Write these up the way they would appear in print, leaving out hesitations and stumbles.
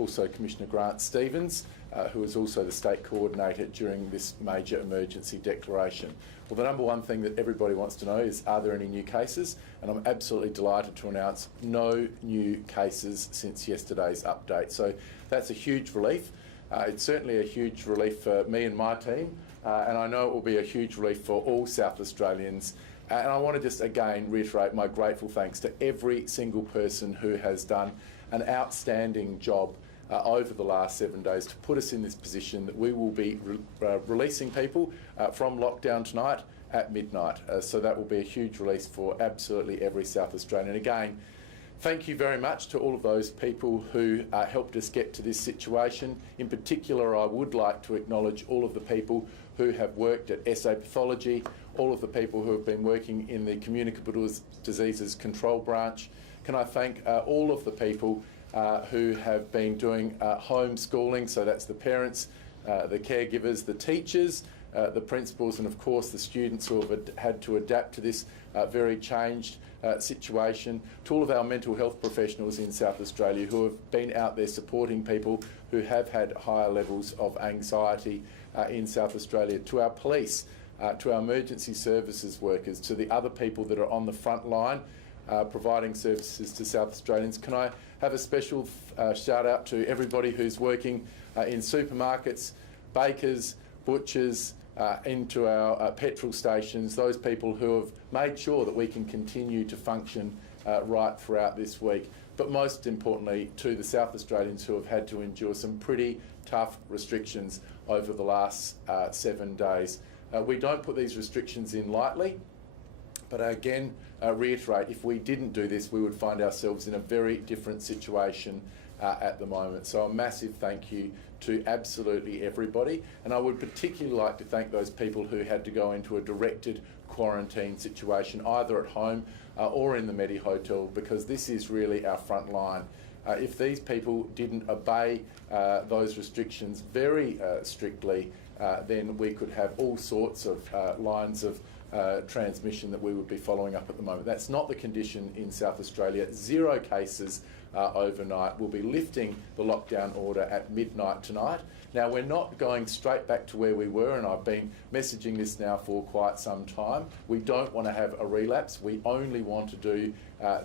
also Commissioner Grant Stevens, who is also the State Coordinator during this major emergency declaration. Well, the number one thing that everybody wants to know is, are there any new cases? And I'm absolutely delighted to announce no new cases since yesterday's update. So that's a huge relief. It's certainly a huge relief for me and my team, and I know it will be a huge relief for all South Australians. And I want to just again reiterate my grateful thanks to every single person who has done an outstanding job over the last 7 days to put us in this position that we will be releasing people from lockdown tonight at midnight. So that will be a huge release for absolutely every South Australian. Again, thank you very much to all of those people who helped us get to this situation. In particular, I would like to acknowledge all of the people who have worked at SA Pathology, all of the people who have been working in the Communicable Diseases Control Branch. Can I thank all of the people who have been doing homeschooling, so that's the parents, the caregivers, the teachers, the principals, and of course the students who have had to adapt to this very changed situation, to all of our mental health professionals in South Australia who have been out there supporting people who have had higher levels of anxiety in South Australia, to our police, to our emergency services workers, to the other people that are on the front line providing services to South Australians. Can I have a special shout out to everybody who's working in supermarkets, bakers, butchers, into our petrol stations, those people who have made sure that we can continue to function right throughout this week. But most importantly, to the South Australians who have had to endure some pretty tough restrictions over the last 7 days. We don't put these restrictions in lightly, but again, reiterate, if we didn't do this, we would find ourselves in a very different situation at the moment. So a massive thank you to absolutely everybody, and I would particularly like to thank those people who had to go into a directed quarantine situation, either at home or in the Medi Hotel, because this is really our front line. If these people didn't obey those restrictions very strictly, then we could have all sorts of lines of transmission that we would be following up at the moment. That's not the condition in South Australia. 0 cases overnight. We'll be lifting the lockdown order at midnight tonight. Now, we're not going straight back to where we were, and I've been messaging this now for quite some time. We don't want to have a relapse. We only want to do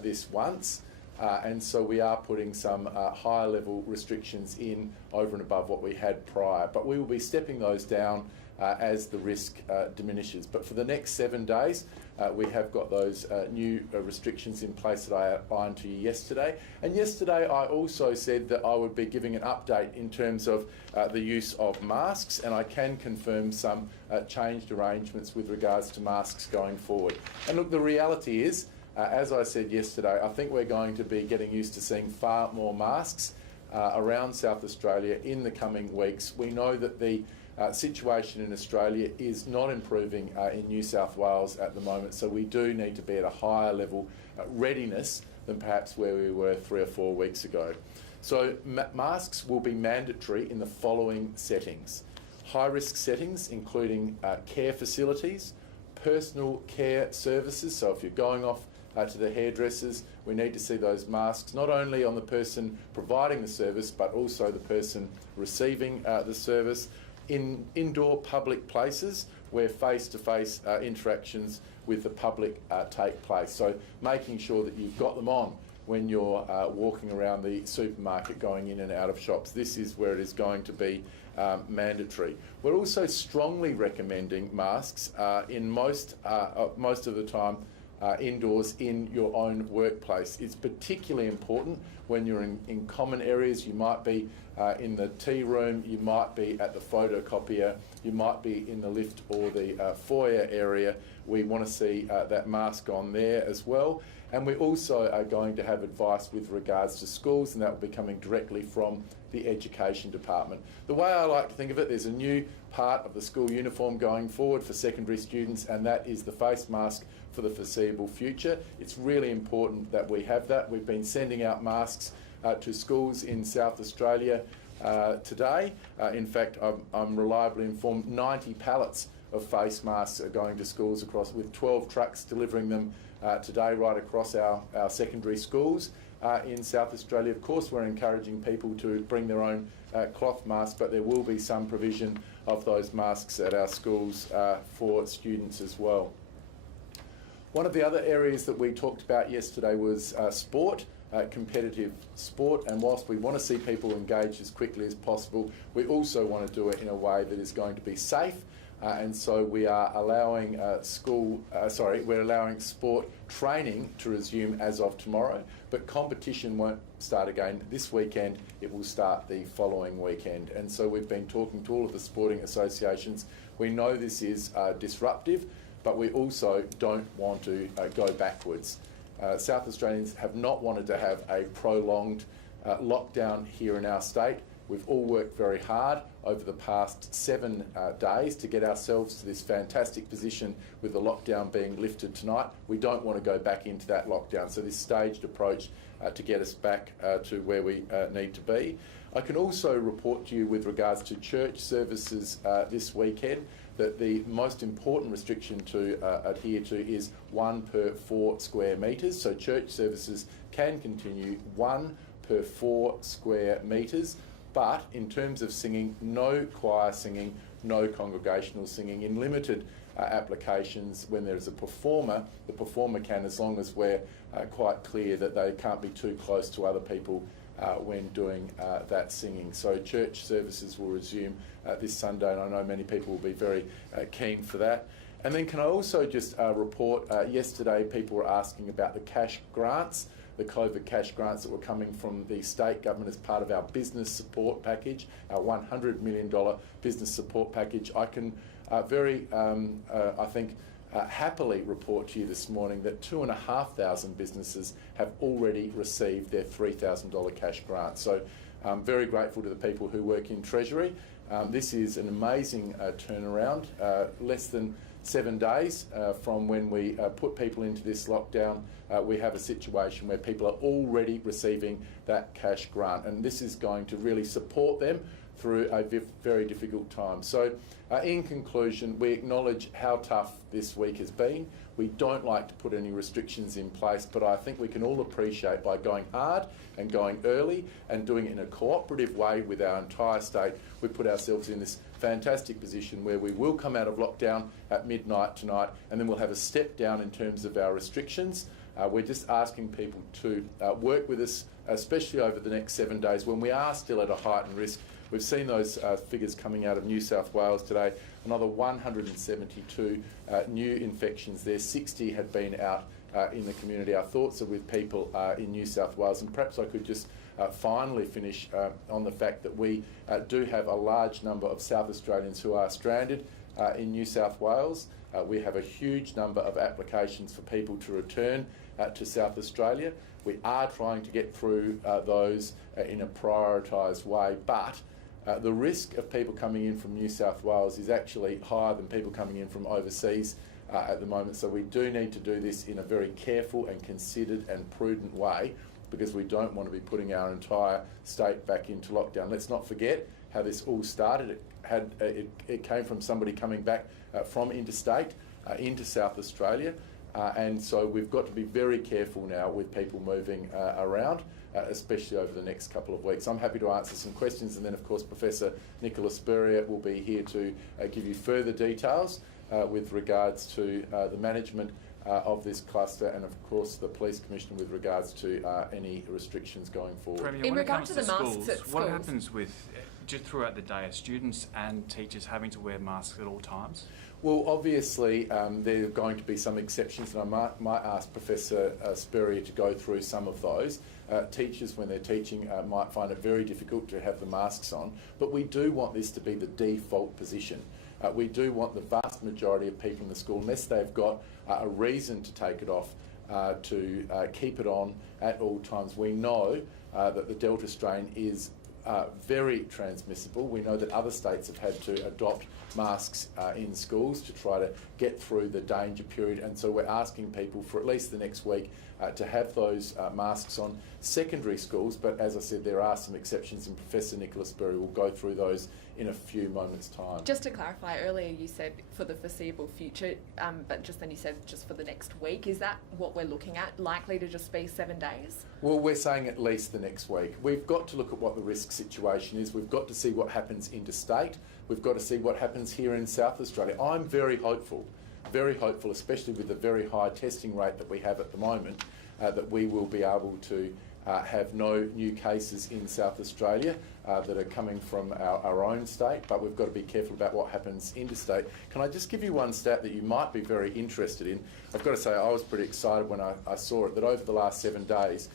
this once. And so we are putting some higher level restrictions in over and above what we had prior. But we will be stepping those down as the risk diminishes. But for the next 7 days, we have got those new restrictions in place that I outlined to you yesterday. And yesterday I also said that I would be giving an update in terms of the use of masks, and I can confirm some changed arrangements with regards to masks going forward. And look, the reality is, as I said yesterday, I think we're going to be getting used to seeing far more masks around South Australia in the coming weeks. We know that the situation in Australia is not improving in New South Wales at the moment, so we do need to be at a higher level readiness than perhaps where we were 3 or 4 weeks ago. So masks will be mandatory in the following settings: high-risk settings, including care facilities, personal care services, so if you're going off to the hairdressers, we need to see those masks not only on the person providing the service but also the person receiving the service. In indoor public places where face-to-face interactions with the public take place. So making sure that you've got them on when you're walking around the supermarket, going in and out of shops. This is where it is going to be mandatory. We're also strongly recommending masks in most of the time indoors in your own workplace. It's particularly important when you're in common areas. You might be in the tea room, you might be at the photocopier, you might be in the lift or the foyer area. We want to see that mask on there as well. And we also are going to have advice with regards to schools, and that will be coming directly from the Education Department. The way I like to think of it, there's a new part of the school uniform going forward for secondary students, and that is the face mask for the foreseeable future. It's really important that we have that. We've been sending out masks to schools in South Australia today. In fact, I'm reliably informed 90 pallets of face masks are going to schools with 12 trucks delivering them today right across our secondary schools. in South Australia. Of course, we're encouraging people to bring their own cloth masks, but there will be some provision of those masks at our schools for students as well. One of the other areas that we talked about yesterday was sport. Competitive sport, and whilst we want to see people engaged as quickly as possible, we also want to do it in a way that is going to be safe, and so we are allowing we're allowing sport training to resume as of tomorrow, but competition won't start again this weekend. It will start the following weekend, and so we've been talking to all of the sporting associations. We know this is disruptive, but we also don't want to go backwards. South Australians have not wanted to have a prolonged lockdown here in our state. We've all worked very hard over the past 7 days to get ourselves to this fantastic position with the lockdown being lifted tonight. We don't want to go back into that lockdown, so this staged approach to get us back to where we need to be. I can also report to you with regards to church services this weekend that the most important restriction to adhere to is 1 per 4 square metres. So church services can continue 1 per 4 square metres, but in terms of singing, no choir singing, no congregational singing. In limited applications, when there's a performer, the performer can, as long as we're quite clear that they can't be too close to other people when doing that singing. So church services will resume this Sunday, and I know many people will be very keen for that. And then can I also just report, yesterday people were asking about the cash grants, the COVID cash grants that were coming from the state government as part of our business support package, our $100 million business support package. I can happily report to you this morning that 2,500 businesses have already received their $3,000 cash grant. So I'm very grateful to the people who work in Treasury. This is an amazing turnaround. Less than 7 days from when we put people into this lockdown, we have a situation where people are already receiving that cash grant, and this is going to really support them through a very difficult time. So in conclusion, we acknowledge how tough this week has been. We don't like to put any restrictions in place, but I think we can all appreciate by going hard and going early and doing it in a cooperative way with our entire state, we put ourselves in this fantastic position where we will come out of lockdown at midnight tonight, and then we'll have a step down in terms of our restrictions. We're just asking people to work with us, especially over the next 7 days when we are still at a heightened risk. We've seen those figures coming out of New South Wales today, another 172 new infections there. 60 had been out in the community. Our thoughts are with people in New South Wales, and perhaps I could just finally finish on the fact that we do have a large number of South Australians who are stranded in New South Wales. We have a huge number of applications for people to return to South Australia. We are trying to get through those in a prioritised way, but the risk of people coming in from New South Wales is actually higher than people coming in from overseas at the moment. So we do need to do this in a very careful and considered and prudent way, because we don't want to be putting our entire state back into lockdown. Let's not forget how this all started. It came from somebody coming back from interstate into South Australia, and so we've got to be very careful now with people moving around, especially over the next couple of weeks. I'm happy to answer some questions, and then of course Professor Nicola Spurrier will be here to give you further details with regards to the management of this cluster, and of course the Police Commissioner with regards to any restrictions going forward. Premier, in regard to the masks at schools, what happens with just throughout the day, are students and teachers having to wear masks at all times? Well, obviously there are going to be some exceptions, and I might ask Professor Spurrier to go through some of those. Teachers, when they're teaching, might find it very difficult to have the masks on, but we do want this to be the default position. We do want the vast majority of people in the school, unless they've got a reason to take it off, to keep it on at all times. We know that the Delta strain is very transmissible. We know that other states have had to adopt masks in schools to try to get through the danger period, and so we're asking people for at least the next week to have those masks on secondary schools, but as I said, there are some exceptions, and Professor Nicholas Berry will go through those in a few moments' time. Just to clarify, earlier you said for the foreseeable future, but just then you said just for the next week. Is that what we're looking at? Likely to just be 7 days? Well, we're saying at least the next week. We've got to look at what the risk situation is. We've got to see what happens interstate. We've got to see what happens here in South Australia. I'm very hopeful, especially with the very high testing rate that we have at the moment, that we will be able to have no new cases in South Australia that are coming from our own state, but we've got to be careful about what happens interstate. Can I just give you one stat that you might be very interested in? I've got to say I was pretty excited when I saw it, that over the last 7 days,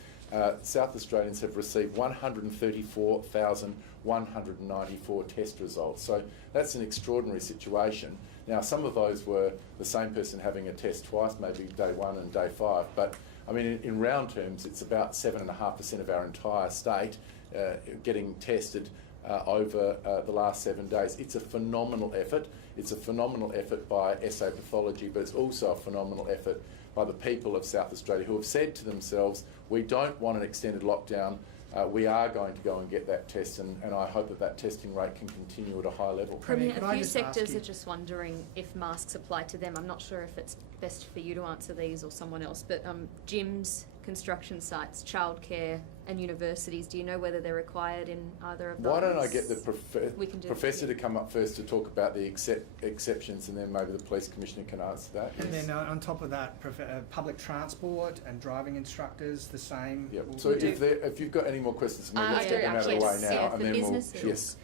South Australians have received 134,194 test results. So that's an extraordinary situation. Now, some of those were the same person having a test twice, maybe day 1 and day 5, but I mean, in round terms, it's about 7.5% of our entire state getting tested over the last 7 days. It's a phenomenal effort. It's a phenomenal effort by SA Pathology, but it's also a phenomenal effort by the people of South Australia who have said to themselves, we don't want an extended lockdown. We are going to go and get that test, and I hope that that testing rate can continue at a high level. Premier, a few sectors are just wondering if masks apply to them. I'm not sure if it's best for you to answer these or someone else, but gyms, construction sites, childcare and universities, do you know whether they're required in either of those? Why don't I get the Professor to come up first to talk about the exceptions, and then maybe the Police Commissioner can answer that. And then on top of that, public transport and driving instructors, the same. Yep. So if you've got any more questions, let's get them out of the way now. Yeah, and then businesses. Yes.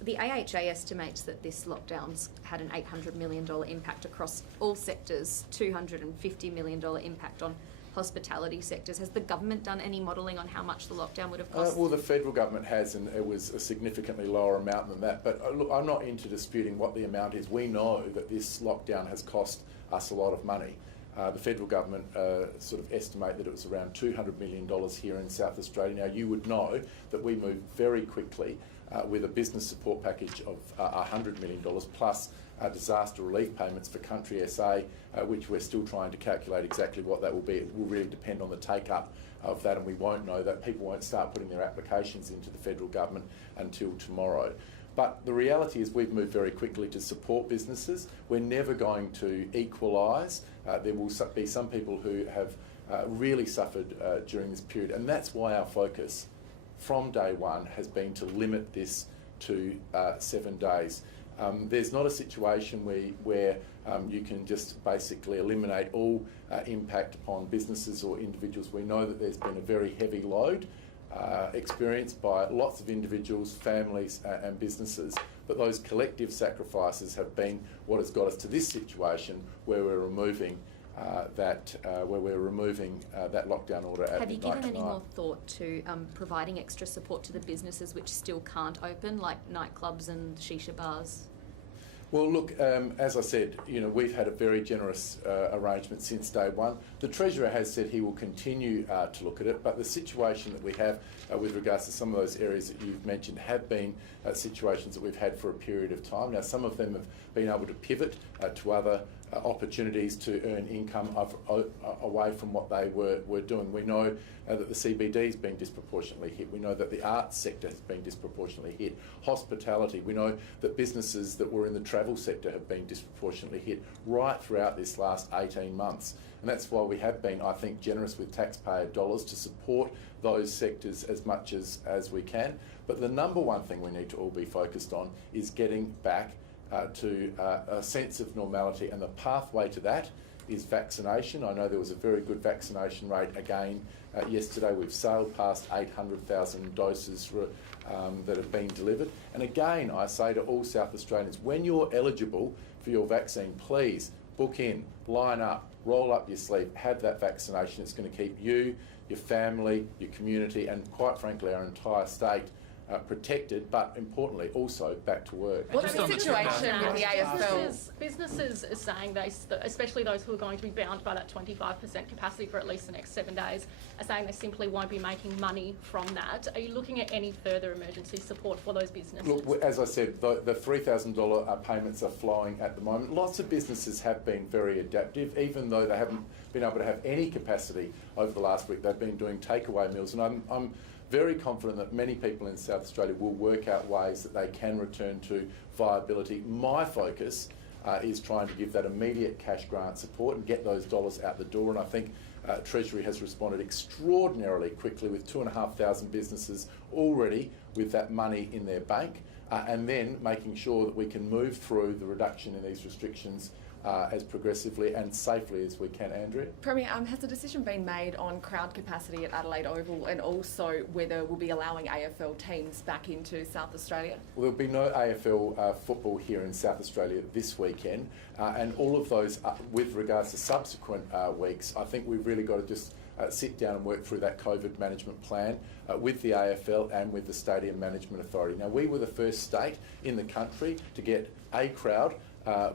The AHA estimates that this lockdown's had an $800 million impact across all sectors, $250 million impact on hospitality sectors. Has the government done any modelling on how much the lockdown would have cost? Well, the federal government has, and it was a significantly lower amount than that. But look, I'm not into disputing what the amount is. We know that this lockdown has cost us a lot of money. The federal government sort of estimate that it was around $200 million here in South Australia. Now, you would know that we moved very quickly with a business support package of $100 million plus disaster relief payments for Country SA, which we're still trying to calculate exactly what that will be. It will really depend on the take-up of that, and we won't know that. People won't start putting their applications into the federal government until tomorrow. But the reality is we've moved very quickly to support businesses. We're never going to equalise. There will be some people who have really suffered during this period, and that's why our focus from day one has been to limit this to 7 days. There's not a situation where you can just basically eliminate all impact upon businesses or individuals. We know that there's been a very heavy load experienced by lots of individuals, families and businesses, but those collective sacrifices have been what has got us to this situation where we're removing that lockdown order at midnight. Have you given any more thought to providing extra support to the businesses which still can't open, like nightclubs and shisha bars? Well, look, as I said, we've had a very generous arrangement since day one. The Treasurer has said he will continue to look at it, but the situation that we have with regards to some of those areas that you've mentioned have been situations that we've had for a period of time. Now, some of them have been able to pivot to other opportunities to earn income away from what they were doing. We know that the CBD has been disproportionately hit. We know that the arts sector has been disproportionately hit. Hospitality, we know that businesses that were in the travel sector have been disproportionately hit right throughout this last 18 months. And that's why we have been, I think, generous with taxpayer dollars to support those sectors as much as we can. But the number one thing we need to all be focused on is getting back to a sense of normality, and the pathway to that is vaccination. I know there was a very good vaccination rate again yesterday. We've sailed past 800,000 doses that have been delivered. And again, I say to all South Australians, when you're eligible for your vaccine, please book in, line up, roll up your sleeve, have that vaccination. It's going to keep you, your family, your community, and quite frankly, our entire state protected, but importantly also back to work. What's the situation with the AFL? Businesses are saying especially those who are going to be bound by that 25% capacity for at least the next 7 days, are saying they simply won't be making money from that. Are you looking at any further emergency support for those businesses? Look, as I said, the $3,000 payments are flowing at the moment. Lots of businesses have been very adaptive, even though they haven't been able to have any capacity over the last week. They've been doing takeaway meals, and I'm very confident that many people in South Australia will work out ways that they can return to viability. My focus is trying to give that immediate cash grant support and get those dollars out the door, and I think Treasury has responded extraordinarily quickly with 2,500 businesses already with that money in their bank, and then making sure that we can move through the reduction in these restrictions as progressively and safely as we can. Andrea? Premier, has the decision been made on crowd capacity at Adelaide Oval, and also whether we'll be allowing AFL teams back into South Australia? Well, there'll be no AFL football here in South Australia this weekend, and all of those, with regards to subsequent weeks, I think we've really got to just sit down and work through that COVID management plan with the AFL and with the Stadium Management Authority. Now, we were the first state in the country to get a crowd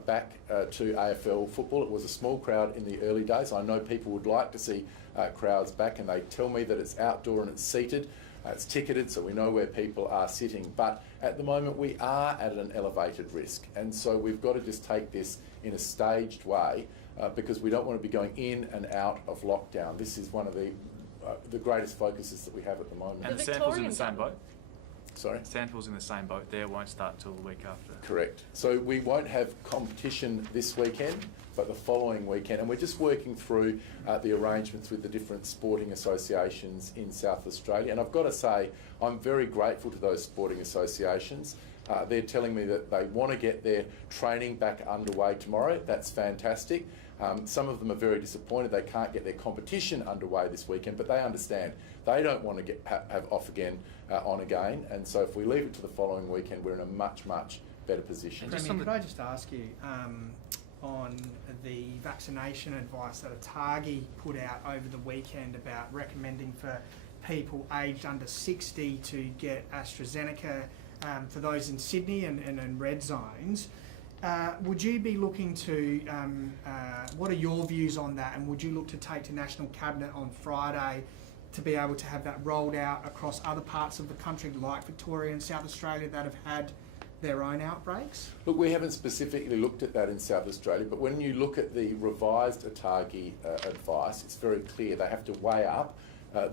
back to AFL football. It was a small crowd in the early days. I know people would like to see crowds back, and they tell me that it's outdoor and it's seated, it's ticketed, so we know where people are sitting. But at the moment we are at an elevated risk, and so we've got to just take this in a staged way because we don't want to be going in and out of lockdown. This is one of the greatest focuses that we have at the moment. And Sandford's in the same boat? Sorry? Sandford's in the same boat. There won't start till the week after. Correct. So we won't have competition this weekend, but the following weekend. And we're just working through the arrangements with the different sporting associations in South Australia. And I've got to say, I'm very grateful to those sporting associations. They're telling me that they want to get their training back underway tomorrow. That's fantastic. Some of them are very disappointed they can't get their competition underway this weekend, but they understand. They don't want to have off again, on again, and so if we leave it to the following weekend, we're in a much, much better position. Premier, could I just ask you, on the vaccination advice that ATAGI put out over the weekend about recommending for people aged under 60 to get AstraZeneca for those in Sydney and in red zones, would you be looking to, what are your views on that, and would you look to take to National Cabinet on Friday to be able to have that rolled out across other parts of the country like Victoria and South Australia that have had their own outbreaks? Look, we haven't specifically looked at that in South Australia, but when you look at the revised ATAGI advice, it's very clear they have to weigh up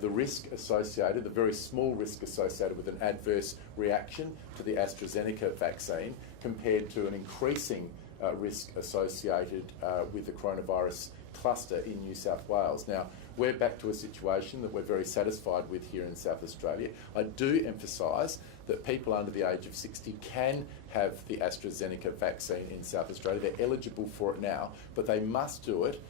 the risk associated, the very small risk associated with an adverse reaction to the AstraZeneca vaccine compared to an increasing risk associated with the coronavirus cluster in New South Wales. Now, we're back to a situation that we're very satisfied with here in South Australia. I do emphasise that people under the age of 60 can have the AstraZeneca vaccine in South Australia. They're eligible for it now, but they must do it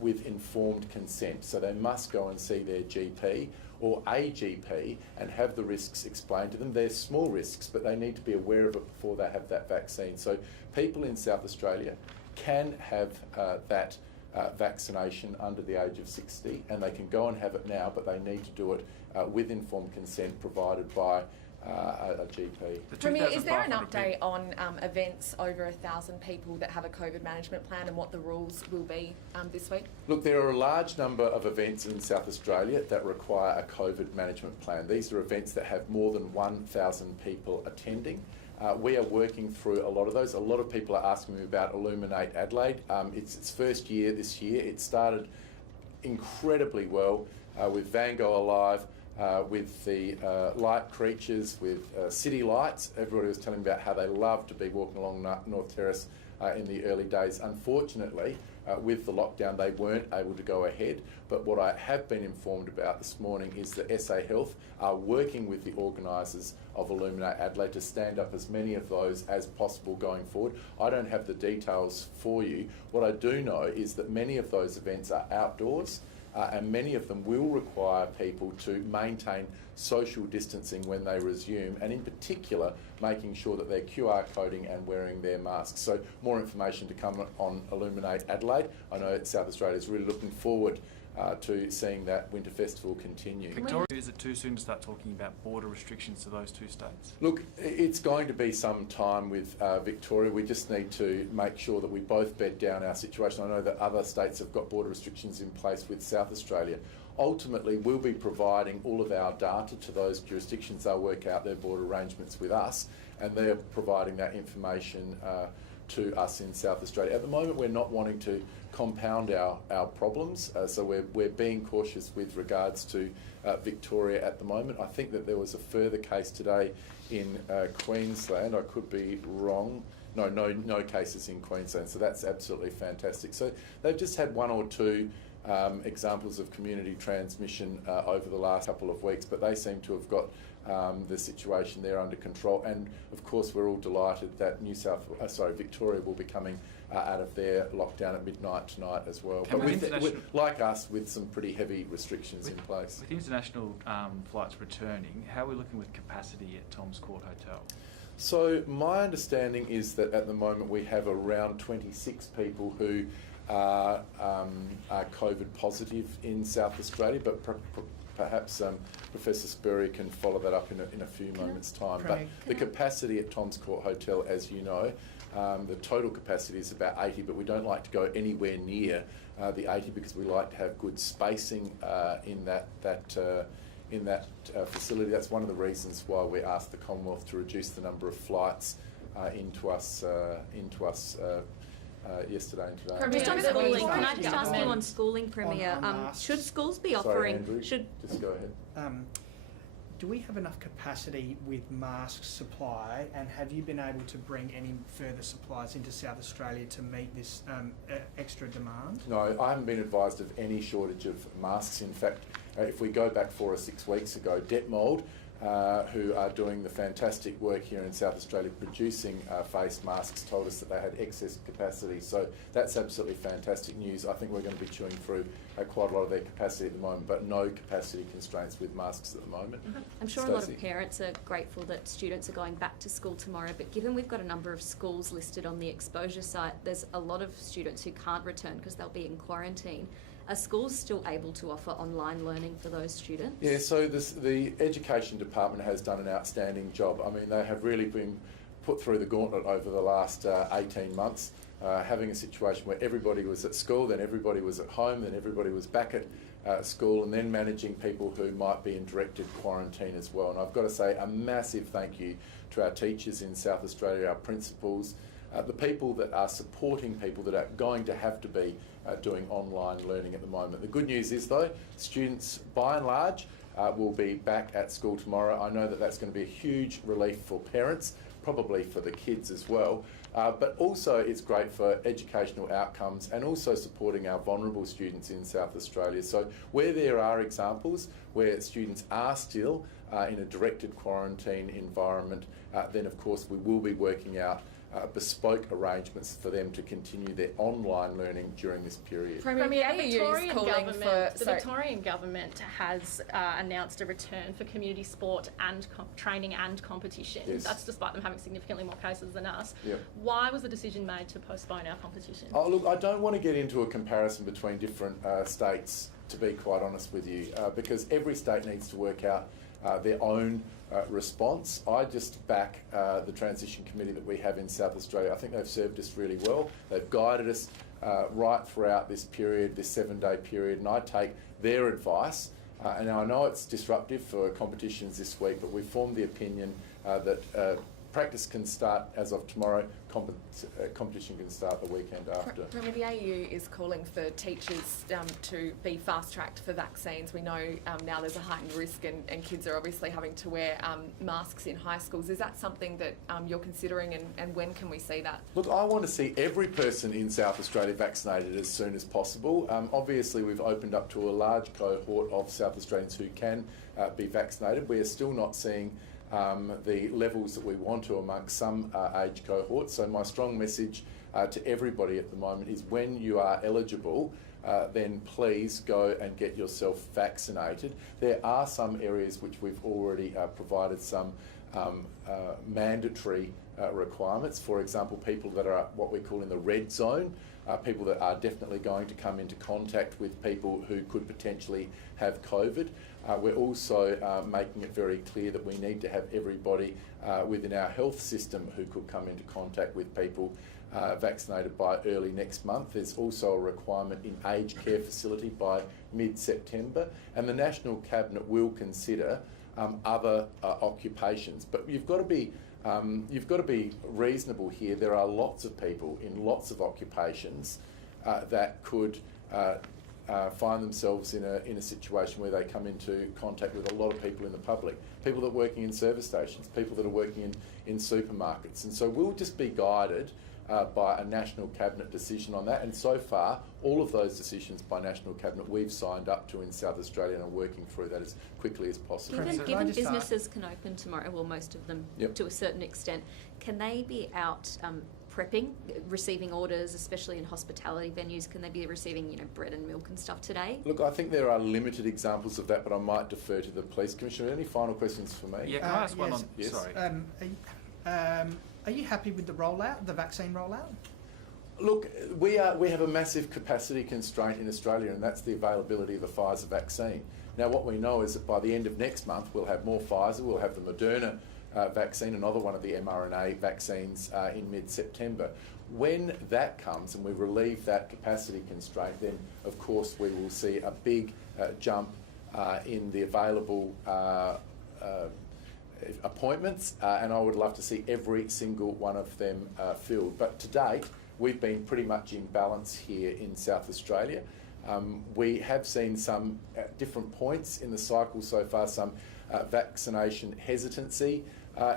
with informed consent. So they must go and see their GP or a GP and have the risks explained to them. They're small risks, but they need to be aware of it before they have that vaccine. So people in South Australia can have that vaccination under the age of 60, and they can go and have it now, but they need to do it with informed consent provided by a GP. Premier, is there an update on events over 1,000 people that have a COVID management plan and what the rules will be this week? Look, there are a large number of events in South Australia that require a COVID management plan. These are events that have more than 1,000 people attending. We are working through a lot of those. A lot of people are asking me about Illuminate Adelaide. It's its first year this year. It started incredibly well with Van Gogh Alive, with the light creatures, with city lights. Everybody was telling me about how they loved to be walking along North Terrace in the early days. Unfortunately, with the lockdown, they weren't able to go ahead. But what I have been informed about this morning is that SA Health are working with the organisers of Illuminate Adelaide to stand up as many of those as possible going forward. I don't have the details for you. What I do know is that many of those events are outdoors, and many of them will require people to maintain social distancing when they resume, and in particular making sure that they're QR coding and wearing their masks. So more information to come on Illuminate Adelaide. I know South Australia is really looking forward to seeing that winter festival continue. Victoria, is it too soon to start talking about border restrictions to those two states? Look, it's going to be some time with Victoria. We just need to make sure that we both bed down our situation. I know that other states have got border restrictions in place with South Australia. Ultimately, we'll be providing all of our data to those jurisdictions. They'll work out their border arrangements with us, and they're providing that information to us in South Australia. At the moment, we're not wanting to compound our problems, so we're being cautious with regards to Victoria at the moment. I think that there was a further case today in Queensland. I could be wrong. No cases in Queensland, so that's absolutely fantastic. So they've just had one or two examples of community transmission over the last couple of weeks, but they seem to have got the situation there under control. And of course, we're all delighted that Victoria will be coming out of their lockdown at midnight tonight as well. But like us, with some pretty heavy restrictions in place. With international flights returning, how are we looking with capacity at Tom's Court Hotel? So my understanding is that at the moment we have around 26 people who are COVID positive in South Australia, but perhaps Professor Spurrier can follow that up in a few moments' time. But the capacity at Tom's Court Hotel, as you know, the total capacity is about 80, but we don't like to go anywhere near the 80 because we like to have good spacing in that facility. That's one of the reasons why we asked the Commonwealth to reduce the number of flights into us yesterday and today. Just on schooling, can I just ask you on schooling, Premier? Should schools be offering? Andrew, just go ahead. Do we have enough capacity with mask supply, and have you been able to bring any further supplies into South Australia to meet this extra demand? No, I haven't been advised of any shortage of masks. In fact, if we go back 4 or 6 weeks ago, Detmold, who are doing the fantastic work here in South Australia producing face masks, told us that they had excess capacity. So that's absolutely fantastic news. I think we're going to be chewing through quite a lot of their capacity at the moment, but no capacity constraints with masks at the moment. I'm sure a lot of parents are grateful that students are going back to school tomorrow, but given we've got a number of schools listed on the exposure site, there's a lot of students who can't return because they'll be in quarantine. Are schools still able to offer online learning for those students? Yeah, so the Education Department has done an outstanding job. I mean, they have really been put through the gauntlet over the last 18 months, having a situation where everybody was at school, then everybody was at home, then everybody was back at school, and then managing people who might be in directed quarantine as well. And I've got to say a massive thank you to our teachers in South Australia, our principals, the people that are supporting people that are going to have to be doing online learning at the moment. The good news is, though, students by and large will be back at school tomorrow. I know that that's going to be a huge relief for parents, probably for the kids as well, but also it's great for educational outcomes and also supporting our vulnerable students in South Australia. So where there are examples where students are still in a directed quarantine environment, then of course we will be working out bespoke arrangements for them to continue their online learning during this period. Premier, the Victorian government has announced a return for community sport and training and competition. Yes. That's despite them having significantly more cases than us. Yep. Why was the decision made to postpone our competition? Oh, look, I don't want to get into a comparison between different states, to be quite honest with you, because every state needs to work out their own response. I just back the transition committee that we have in South Australia. I think they've served us really well. They've guided us right throughout this period, this 7-day period, and I take their advice. And I know it's disruptive for competitions this week, but we've formed the opinion that practice can start as of tomorrow, competition can start the weekend after. Premier, the AU is calling for teachers to be fast-tracked for vaccines. We know now there's a heightened risk and kids are obviously having to wear masks in high schools. Is that something that you're considering, and when can we see that? Look, I want to see every person in South Australia vaccinated as soon as possible. Obviously, we've opened up to a large cohort of South Australians who can be vaccinated. We are still not seeing the levels that we want to amongst some age cohorts. So my strong message to everybody at the moment is when you are eligible, then please go and get yourself vaccinated. There are some areas which we've already provided some mandatory requirements. For example, people that are what we call in the red zone, people that are definitely going to come into contact with people who could potentially have COVID. We're also making it very clear that we need to have everybody within our health system who could come into contact with people vaccinated by early next month. There's also a requirement in aged care facility by mid-September, and the National Cabinet will consider other occupations. But you've got to be reasonable here. There are lots of people in lots of occupations that could find themselves in a situation where they come into contact with a lot of people in the public, people that are working in service stations, people that are working in supermarkets. And so we'll just be guided by a National Cabinet decision on that. And so far, all of those decisions by National Cabinet we've signed up to in South Australia and are working through that as quickly as possible. Given businesses can open tomorrow, well, most of them to a certain extent, can they be out prepping, receiving orders, especially in hospitality venues? Can they be receiving, bread and milk and stuff today? Look, I think there are limited examples of that, but I might defer to the Police Commissioner. Any final questions for me? Yeah, can I ask one on... Yes. Sorry. Are you happy with the rollout, the vaccine rollout? Look, we have a massive capacity constraint in Australia, and that's the availability of the Pfizer vaccine. Now, what we know is that by the end of next month, we'll have more Pfizer, we'll have the Moderna vaccine, another one of the mRNA vaccines in mid-September. When that comes and we relieve that capacity constraint, then of course we will see a big jump in the available appointments, and I would love to see every single one of them filled. But to date, we've been pretty much in balance here in South Australia. We have seen some at different points in the cycle so far, some vaccination hesitancy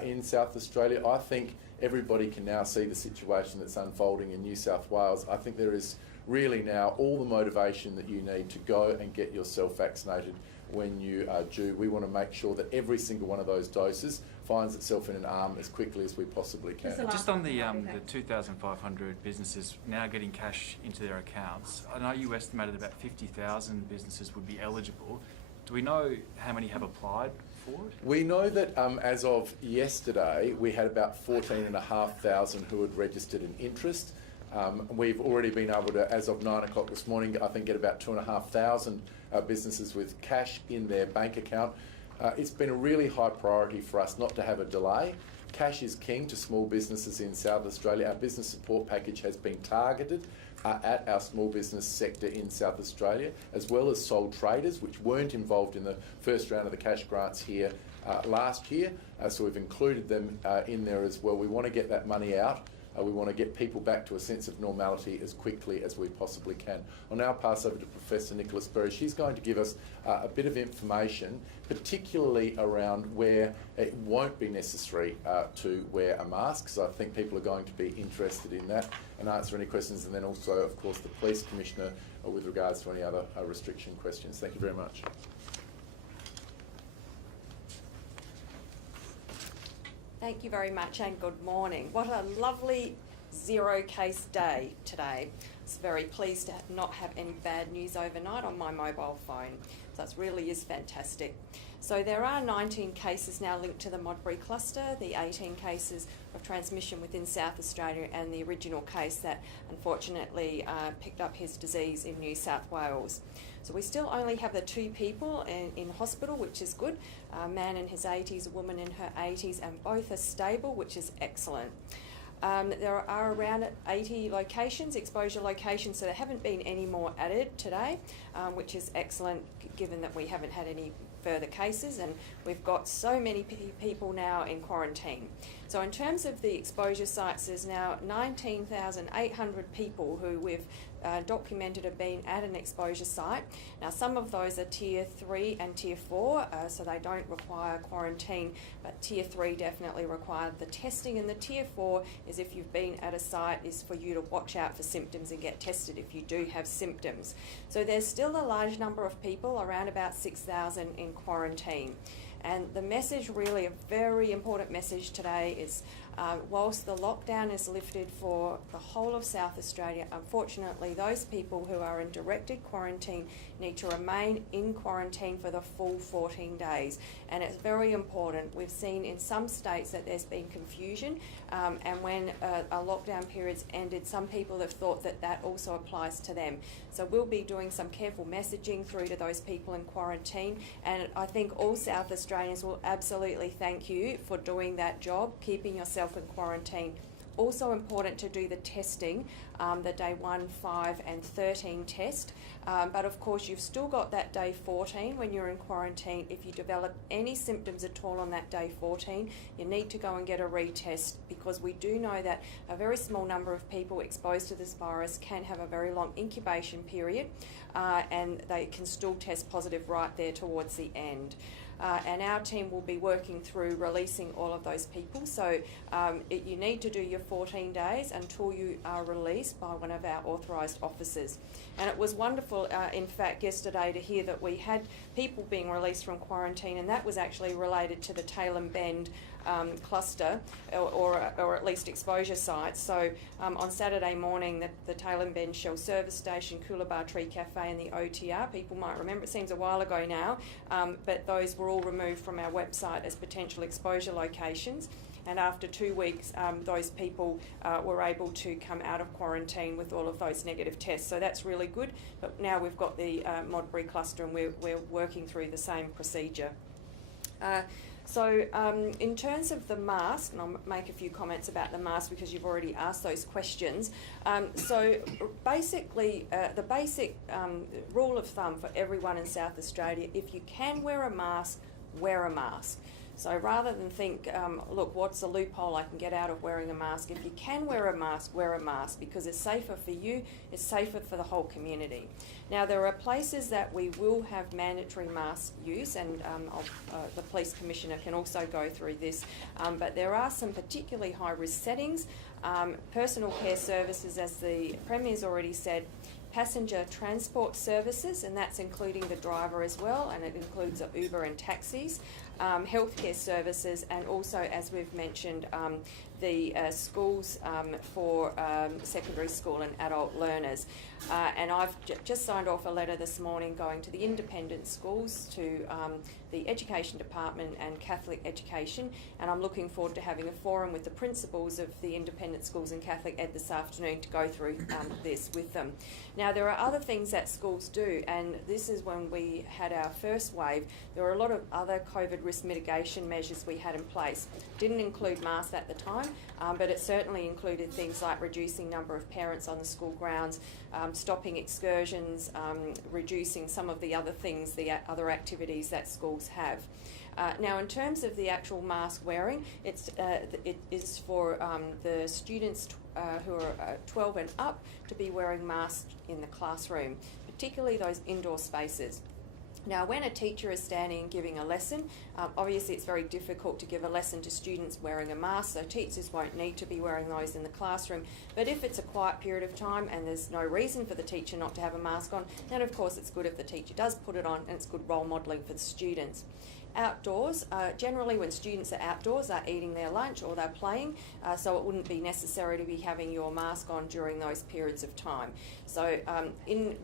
in South Australia. I think everybody can now see the situation that's unfolding in New South Wales. I think there is really now all the motivation that you need to go and get yourself vaccinated when you are due. We want to make sure that every single one of those doses finds itself in an arm as quickly as we possibly can. Just on the 2,500 businesses now getting cash into their accounts, I know you estimated about 50,000 businesses would be eligible. Do we know how many have applied for it? We know that as of yesterday, we had about 14,500 who had registered an interest. We've already been able to, as of 9 o'clock this morning, I think get about 2,500 businesses with cash in their bank account. It's been a really high priority for us not to have a delay. Cash is king to small businesses in South Australia. Our business support package has been targeted at our small business sector in South Australia, as well as sole traders, which weren't involved in the first round of the cash grants here last year. So we've included them in there as well. We want to get that money out. We want to get people back to a sense of normality as quickly as we possibly can. I'll now pass over to Professor Nicholas Berry. She's going to give us a bit of information, particularly around where it won't be necessary to wear a mask. So I think people are going to be interested in that and answer any questions. And then also, of course, the Police Commissioner with regards to any other restriction questions. Thank you very much. Thank you very much and good morning. What a lovely zero case day today. I was very pleased to not have any bad news overnight on my mobile phone. So it really is fantastic. So there are 19 cases now linked to the Modbury cluster, the 18 cases of transmission within South Australia and the original case that unfortunately picked up his disease in New South Wales. So we still only have the 2 people in hospital, which is good. A man in his 80s, a woman in her 80s, and both are stable, which is excellent. There are around 80 locations, exposure locations, so there haven't been any more added today, which is excellent given that we haven't had any further cases and we've got so many people now in quarantine. So in terms of the exposure sites, there's now 19,800 people who we've documented have been at an exposure site. Now some of those are tier 3 and tier 4, so they don't require quarantine, but tier 3 definitely require the testing, and the tier 4 is if you've been at a site is for you to watch out for symptoms and get tested if you do have symptoms. So there's still a large number of people, around about 6,000 in quarantine. And the message, really a very important message today, is Whilst the lockdown is lifted for the whole of South Australia, unfortunately those people who are in directed quarantine need to remain in quarantine for the full 14 days. And it's very important. We've seen in some states that there's been confusion, and when a lockdown period's ended, some people have thought that that also applies to them. So we'll be doing some careful messaging through to those people in quarantine, and I think all South Australians will absolutely thank you for doing that job, keeping yourself in quarantine. Also important to do the testing, the day 1, 5 and 13 test. But of course you've still got that day 14 when you're in quarantine. If you develop any symptoms at all on that day 14, you need to go and get a retest, because we do know that a very small number of people exposed to this virus can have a very long incubation period, and they can still test positive right there towards the end. And our team will be working through releasing all of those people. So you need to do your 14 days until you are released by one of our authorised officers. And it was wonderful, in fact, yesterday to hear that we had people being released from quarantine, and that was actually related to the Tailem Bend cluster, or at least exposure sites. So on Saturday morning, the Tailem Bend Shell Service Station, Coolabah Tree Cafe and the OTR, people might remember, it seems a while ago now, but those were all removed from our website as potential exposure locations. And after 2 weeks, those people were able to come out of quarantine with all of those negative tests. So that's really good. But now we've got the Modbury cluster, and we're working through the same procedure. So in terms of the mask, and I'll make a few comments about the mask because you've already asked those questions. So basically, the basic rule of thumb for everyone in South Australia, if you can wear a mask, wear a mask. So rather than think, look, what's the loophole I can get out of wearing a mask? If you can wear a mask because it's safer for you, it's safer for the whole community. Now, there are places that we will have mandatory mask use, and the Police Commissioner can also go through this, but there are some particularly high-risk settings. Personal care services, as the Premier's already said, passenger transport services, and that's including the driver as well, and it includes Uber and taxis, healthcare services, and also, as we've mentioned, the schools for secondary school and adult learners. And I've just signed off a letter this morning going to the independent schools, to the Education Department and Catholic Education, and I'm looking forward to having a forum with the principals of the independent schools and Catholic Ed this afternoon to go through this with them. Now, there are other things that schools do, and this is when we had our first wave. There were a lot of other COVID risk mitigation measures we had in place. Didn't include masks at the time, but it certainly included things like reducing number of parents on the school grounds, stopping excursions, reducing some of the other things, the other activities that schools have. Now, in terms of the actual mask wearing, it is for the students who are 12 and up to be wearing masks in the classroom, particularly those indoor spaces. Now, when a teacher is standing and giving a lesson, obviously it's very difficult to give a lesson to students wearing a mask, so teachers won't need to be wearing those in the classroom. But if it's a quiet period of time and there's no reason for the teacher not to have a mask on, then of course it's good if the teacher does put it on, and it's good role modelling for the students. Outdoors, generally when students are outdoors, they're eating their lunch or they're playing, so it wouldn't be necessary to be having your mask on during those periods of time. So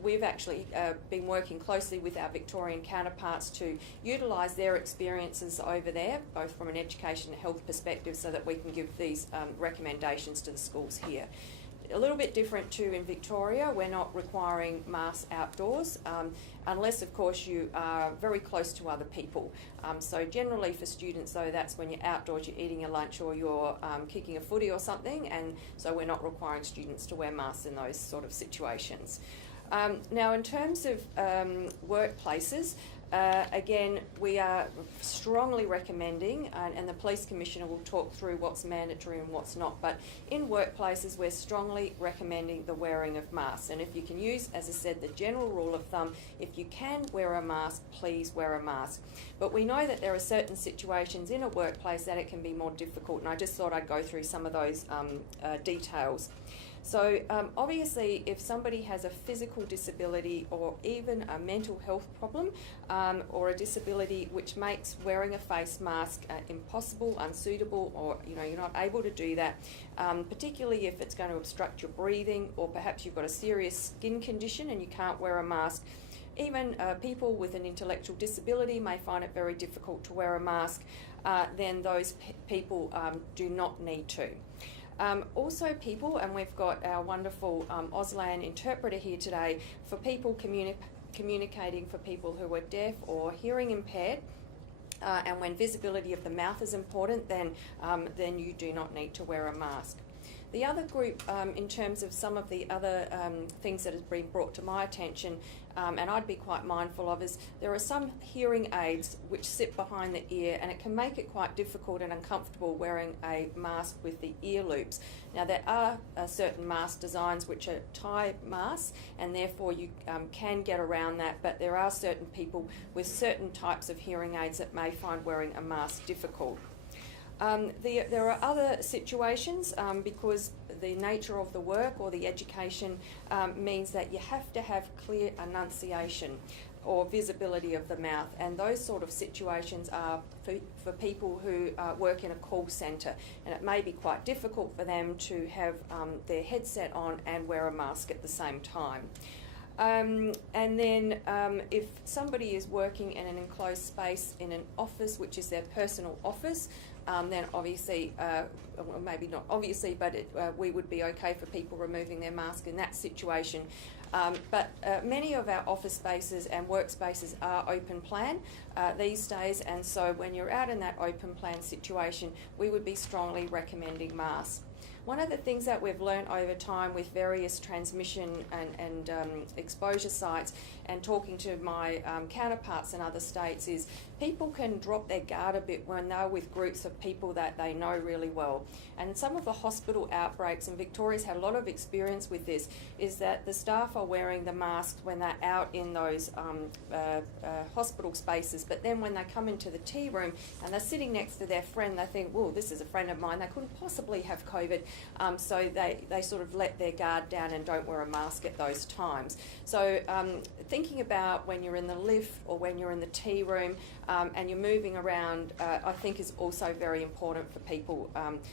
we've actually been working closely with our Victorian counterparts to utilise their experiences over there, both from an education and health perspective, so that we can give these recommendations to the schools here. A little bit different too in Victoria, we're not requiring masks outdoors, unless of course you are very close to other people. So generally for students though, that's when you're outdoors, you're eating your lunch or you're kicking a footy or something, and so we're not requiring students to wear masks in those sort of situations. Now, in terms of workplaces, again, we are strongly recommending, and the Police Commissioner will talk through what's mandatory and what's not, but in workplaces we're strongly recommending the wearing of masks. And if you can use, as I said, the general rule of thumb, if you can wear a mask, please wear a mask. But we know that there are certain situations in a workplace that it can be more difficult, and I just thought I'd go through some of those details. So obviously, if somebody has a physical disability or even a mental health problem or a disability which makes wearing a face mask impossible, unsuitable, or you're not able to do that, particularly if it's going to obstruct your breathing, or perhaps you've got a serious skin condition and you can't wear a mask. Even people with an intellectual disability may find it very difficult to wear a mask, then those people do not need to. Also people, and we've got our wonderful Auslan interpreter here today, for people communicating for people who are deaf or hearing impaired, and when visibility of the mouth is important, then you do not need to wear a mask. The other group, in terms of some of the other things that has been brought to my attention, and I'd be quite mindful of, is there are some hearing aids which sit behind the ear, and it can make it quite difficult and uncomfortable wearing a mask with the ear loops. Now there are certain mask designs which are tie masks, and therefore you can get around that, but there are certain people with certain types of hearing aids that may find wearing a mask difficult. There are other situations because the nature of the work or the education means that you have to have clear enunciation or visibility of the mouth, and those sort of situations are for people who work in a call centre, and it may be quite difficult for them to have their headset on and wear a mask at the same time. And then if somebody is working in an enclosed space in an office, which is their personal office, then obviously, well, maybe not obviously, but we would be okay for people removing their mask in that situation. But many of our office spaces and workspaces are open plan these days, and so when you're out in that open plan situation, we would be strongly recommending masks. One of the things that we've learned over time with various transmission and exposure sites, and talking to my counterparts in other states, is people can drop their guard a bit when they're with groups of people that they know really well. And some of the hospital outbreaks, and Victoria's had a lot of experience with this, is that the staff are wearing the masks when they're out in those hospital spaces, but then when they come into the tea room and they're sitting next to their friend, they think, well, this is a friend of mine, they couldn't possibly have COVID, so they sort of let their guard down and don't wear a mask at those times. So thinking about when you're in the lift or when you're in the tea room and you're moving around, I think is also very important for people.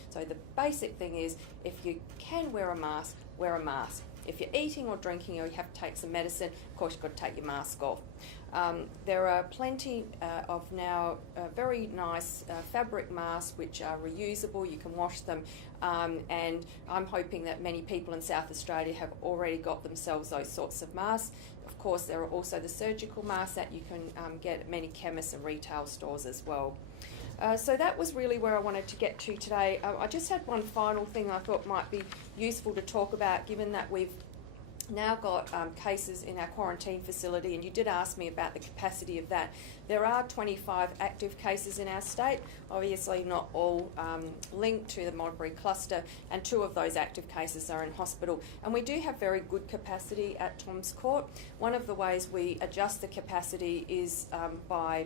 So the basic thing is, if you can wear a mask, wear a mask. If you're eating or drinking or you have to take some medicine, of course you've got to take your mask off. There are plenty of now very nice fabric masks which are reusable. You can wash them, and I'm hoping that many people in South Australia have already got themselves those sorts of masks. Of course, there are also the surgical masks that you can get at many chemists and retail stores as well. So that was really where I wanted to get to today. I just had one final thing I thought might be useful to talk about, given that we've now got cases in our quarantine facility, and you did ask me about the capacity of that. There are 25 active cases in our state, obviously not all linked to the Modbury cluster, and 2 of those active cases are in hospital. And we do have very good capacity at Tom's Court. One of the ways we adjust the capacity is by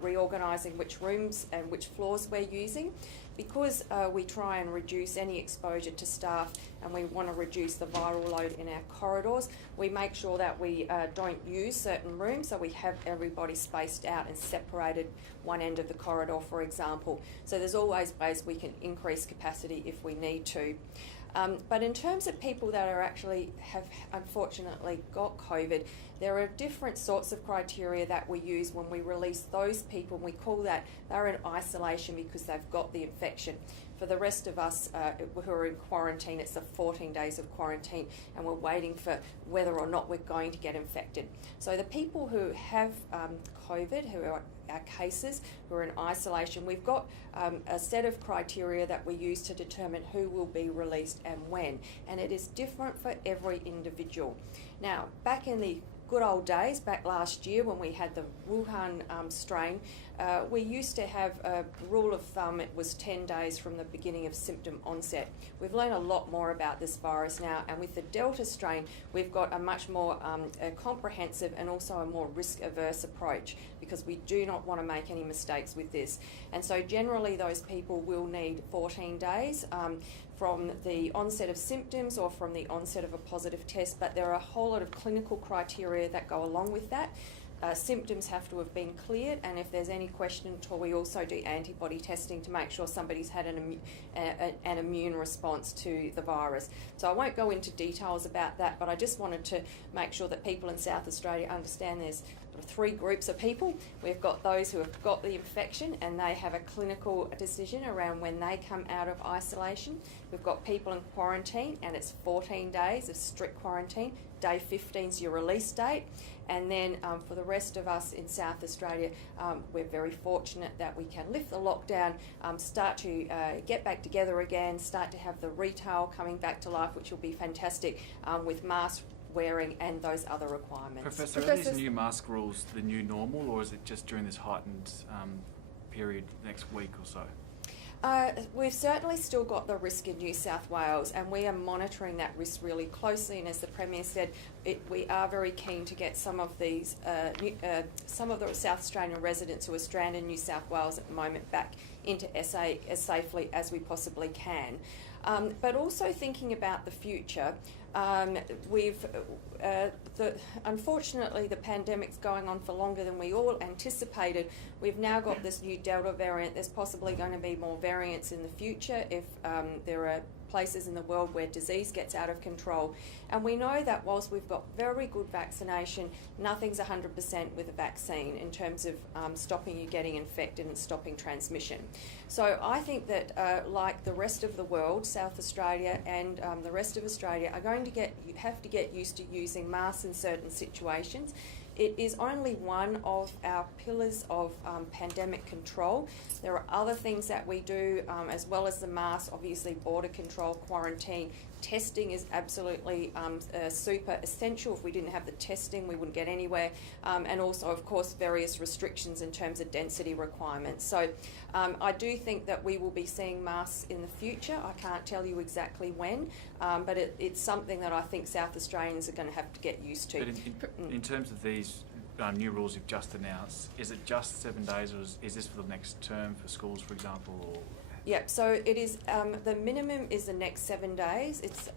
reorganising which rooms and which floors we're using. Because we try and reduce any exposure to staff, and we want to reduce the viral load in our corridors, we make sure that we don't use certain rooms, so we have everybody spaced out and separated one end of the corridor, for example. So there's always ways we can increase capacity if we need to. But in terms of people that are actually have unfortunately got COVID, there are different sorts of criteria that we use when we release those people. We call that they're in isolation because they've got the infection. For the rest of us who are in quarantine, it's the 14 days of quarantine, and we're waiting for whether or not we're going to get infected. So the people who have COVID, who are our cases, who are in isolation, we've got a set of criteria that we use to determine who will be released and when, and it is different for every individual. Now, back in the good old days, back last year when we had the Wuhan strain, we used to have a rule of thumb, it was 10 days from the beginning of symptom onset. We've learned a lot more about this virus now, and with the Delta strain, we've got a much more comprehensive and also a more risk-averse approach, because we do not want to make any mistakes with this. And so generally those people will need 14 days from the onset of symptoms or from the onset of a positive test, but there are a whole lot of clinical criteria that go along with that. Symptoms have to have been cleared, and if there's any question at all, we also do antibody testing to make sure somebody's had an immune response to the virus. So I won't go into details about that, but I just wanted to make sure that people in South Australia understand there's three groups of people. We've got those who have got the infection and they have a clinical decision around when they come out of isolation. We've got people in quarantine, and it's 14 days of strict quarantine. Day 15 is your release date. And then for the rest of us in South Australia, we're very fortunate that we can lift the lockdown, start to get back together again, start to have the retail coming back to life, which will be fantastic, with mask wearing and those other requirements. Professor, are these new mask rules the new normal, or is it just during this heightened period next week or so? We've certainly still got the risk in New South Wales, and we are monitoring that risk really closely. And as the Premier said, we are very keen to get some of these, some of the South Australian residents who are stranded in New South Wales at the moment back into SA as safely as we possibly can. But also thinking about the future, unfortunately the pandemic's going on for longer than we all anticipated. We've now got this new Delta variant. There's possibly going to be more variants in the future if there are places in the world where disease gets out of control. And we know that whilst we've got very good vaccination, nothing's 100% with a vaccine in terms of stopping you getting infected and stopping transmission. So I think that like the rest of the world, South Australia and the rest of Australia are going to have to get used to using masks in certain situations. It is only one of our pillars of pandemic control. There are other things that we do as well as the mask, obviously border control, quarantine. Testing is absolutely super essential. If we didn't have the testing, we wouldn't get anywhere. And also, of course, various restrictions in terms of density requirements. So I do think that we will be seeing masks in the future. I can't tell you exactly when, but it's something that I think South Australians are going to have to get used to. But in terms of these new rules you've just announced, is it just 7 days, or is this for the next term for schools, for example? Or? Yeah, so it is, the minimum is the next 7 days. It's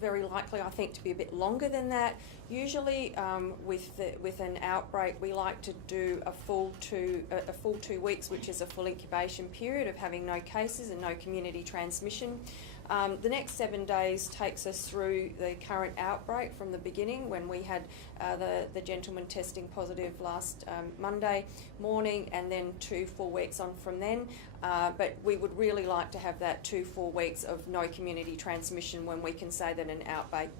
very likely, I think, to be a bit longer than that. Usually with an outbreak, we like to do a full 2 weeks, which is a full incubation period of having no cases and no community transmission. The next 7 days takes us through the current outbreak from the beginning, when we had the gentleman testing positive last Monday morning, and then 2 full weeks on from then. But we would really like to have that 2 full weeks of no community transmission when we can say that an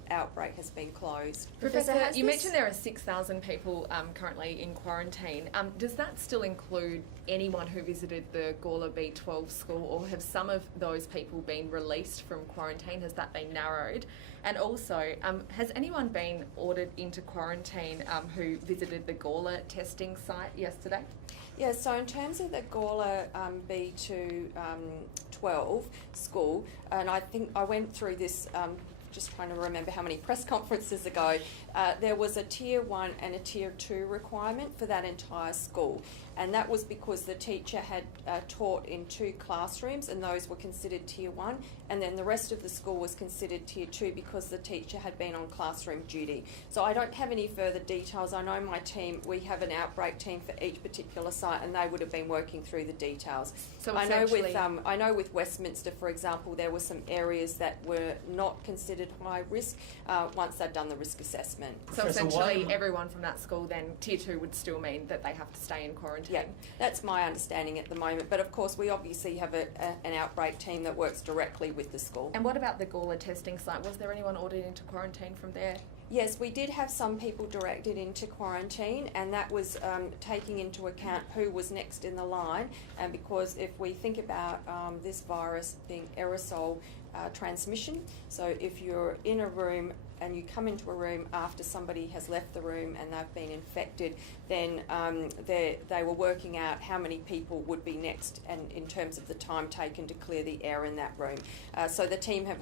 outbreak has been closed. Professor, you mentioned there are 6,000 people currently in quarantine. Does that still include anyone who visited the Gawler B12 school, or have some of those people been released from quarantine? Has that been narrowed? And also, has anyone been ordered into quarantine who visited the Gawler testing site yesterday? Yeah, so in terms of the Gawler B12 school, and I think I went through this just trying to remember how many press conferences ago, there was a Tier 1 and a Tier 2 requirement for that entire school. And that was because the teacher had taught in 2 classrooms, and those were considered Tier 1, and then the rest of the school was considered Tier 2 because the teacher had been on classroom duty. So I don't have any further details. I know my team, we have an outbreak team for each particular site, and they would have been working through the details. So I know with Westminster, for example, there were some areas that were not considered high risk once they'd done the risk assessment. So essentially everyone from that school then, Tier 2 would still mean that they have to stay in quarantine? Yeah, that's my understanding at the moment. But of course, we obviously have an outbreak team that works directly with the school. And what about the Gawler testing site? Was there anyone ordered into quarantine from there? Yes, we did have some people directed into quarantine, and that was taking into account who was next in the line. And because if we think about this virus being aerosol transmission, so if you're in a room and you come into a room after somebody has left the room and they've been infected, then they were working out how many people would be next, and in terms of the time taken to clear the air in that room. So the team have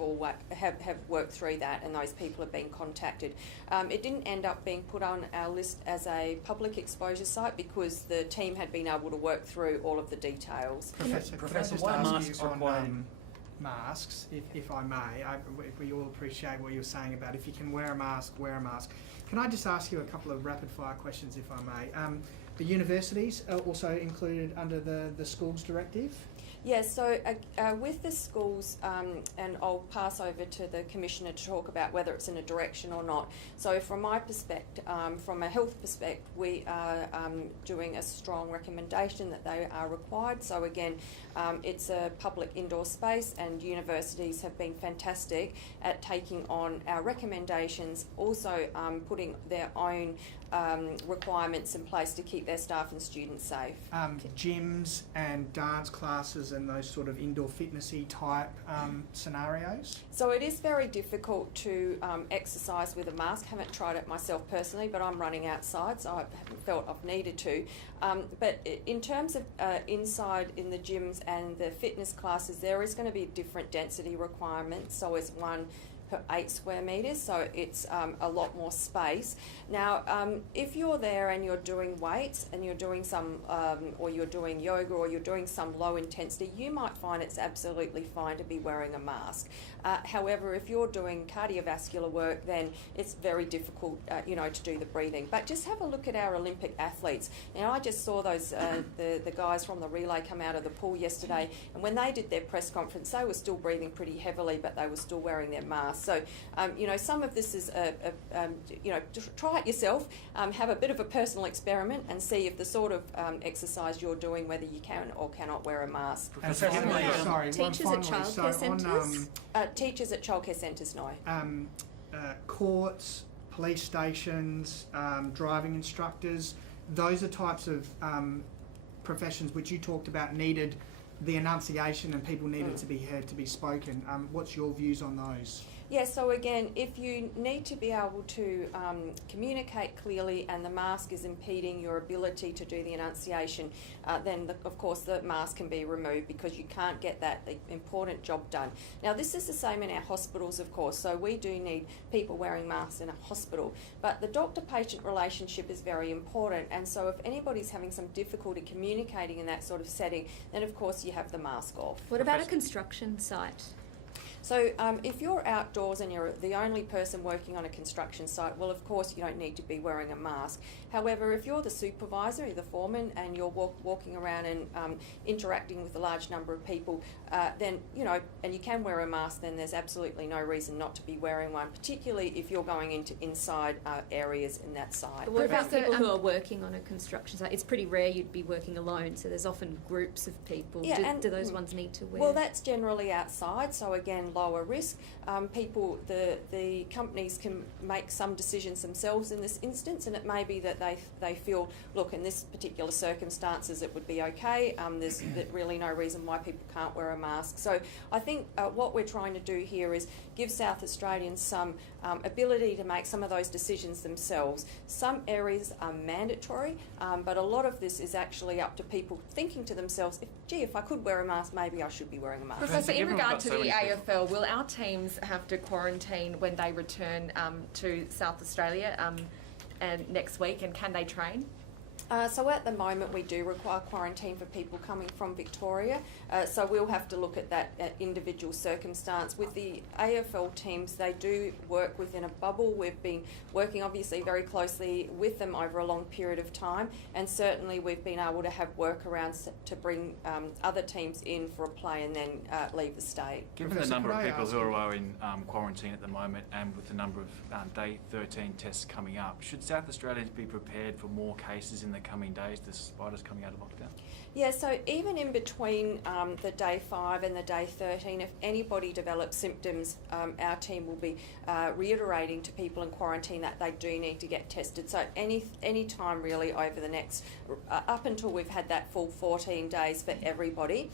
worked through that, and those people have been contacted. It didn't end up being put on our list as a public exposure site because the team had been able to work through all of the details. Professor, Professor, can why I just masks ask you on required? masks, if I may? We all appreciate what you're saying about if you can wear a mask, wear a mask. Can I just ask you a couple of rapid fire questions, if I may? The universities are also included under the schools directive? Yes, so with the schools, and I'll pass over to the Commissioner to talk about whether it's in a direction or not. So from my perspective, from a health perspective, we are doing a strong recommendation that they are required. So again, it's a public indoor space, and universities have been fantastic at taking on our recommendations, also putting their own requirements in place to keep their staff and students safe. Gyms and dance classes and those sort of indoor fitnessy type scenarios? So it is very difficult to exercise with a mask. Haven't tried it myself personally, but I'm running outside, so I haven't felt I've needed to. But in terms of inside in the gyms and the fitness classes, there is going to be different density requirements. So it's 1 per 8 square metres, so it's a lot more space. Now, if you're there and you're doing weights and you're doing some, or you're doing yoga or you're doing some low intensity, you might find it's absolutely fine to be wearing a mask. However, if you're doing cardiovascular work, then it's very difficult, to do the breathing. But just have a look at our Olympic athletes. I just saw those the guys from the relay come out of the pool yesterday, and when they did their press conference, they were still breathing pretty heavily, but they were still wearing their masks. So, some of this is, try it yourself, have a bit of a personal experiment and see if the sort of exercise you're doing, whether you can or cannot wear a mask. And Professor, sorry, Teachers one at finally. childcare centres? Teachers at childcare centres, no. Courts, police stations, driving instructors, those are types of professions which you talked about needed the enunciation and people needed to be heard, to be spoken. What's your views on those? Yeah, so again, if you need to be able to communicate clearly and the mask is impeding your ability to do the enunciation, then of course the mask can be removed because you can't get that important job done. Now this is the same in our hospitals, of course, so we do need people wearing masks in a hospital, but the doctor-patient relationship is very important, and so if anybody's having some difficulty communicating in that sort of setting, then of course you have the mask off. What about a construction site? So if you're outdoors and you're the only person working on a construction site, well, of course, you don't need to be wearing a mask. However, if you're the supervisor, you're the foreman, and you're walking around and interacting with a large number of people, then, and you can wear a mask, then there's absolutely no reason not to be wearing one, particularly if you're going into inside areas in that site. But what about Professor, people who are working on a construction site? It's pretty rare you'd be working alone, so there's often groups of people. Yeah, Do those ones need to wear? Well, that's generally outside, so again, lower risk. The companies can make some decisions themselves in this instance, and it may be that they feel, look, in this particular circumstances it would be okay. There's really no reason why people can't wear a mask. So I think what we're trying to do here is give South Australians some ability to make some of those decisions themselves. Some areas are mandatory, but a lot of this is actually up to people thinking to themselves, if I could wear a mask, maybe I should be wearing a mask. Professor, in given we've regard got to so the many people- AFL, will our teams have to quarantine when they return to South Australia and next week, and can they train? So at the moment we do require quarantine for people coming from Victoria, so we'll have to look at that individual circumstance. With the AFL teams, they do work within a bubble. We've been working obviously very closely with them over a long period of time, and certainly we've been able to have workarounds to bring other teams in for a play and then leave the state. Given Professor, the number could of I people ask who you- are in quarantine at the moment, and with the number of day 13 tests coming up, should South Australians be prepared for more cases in the coming days, the spiders coming out of lockdown? Yeah, so even in between the day 5 and the day 13, if anybody develops symptoms, our team will be reiterating to people in quarantine that they do need to get tested. So any time really over the next, up until we've had that full 14 days for everybody,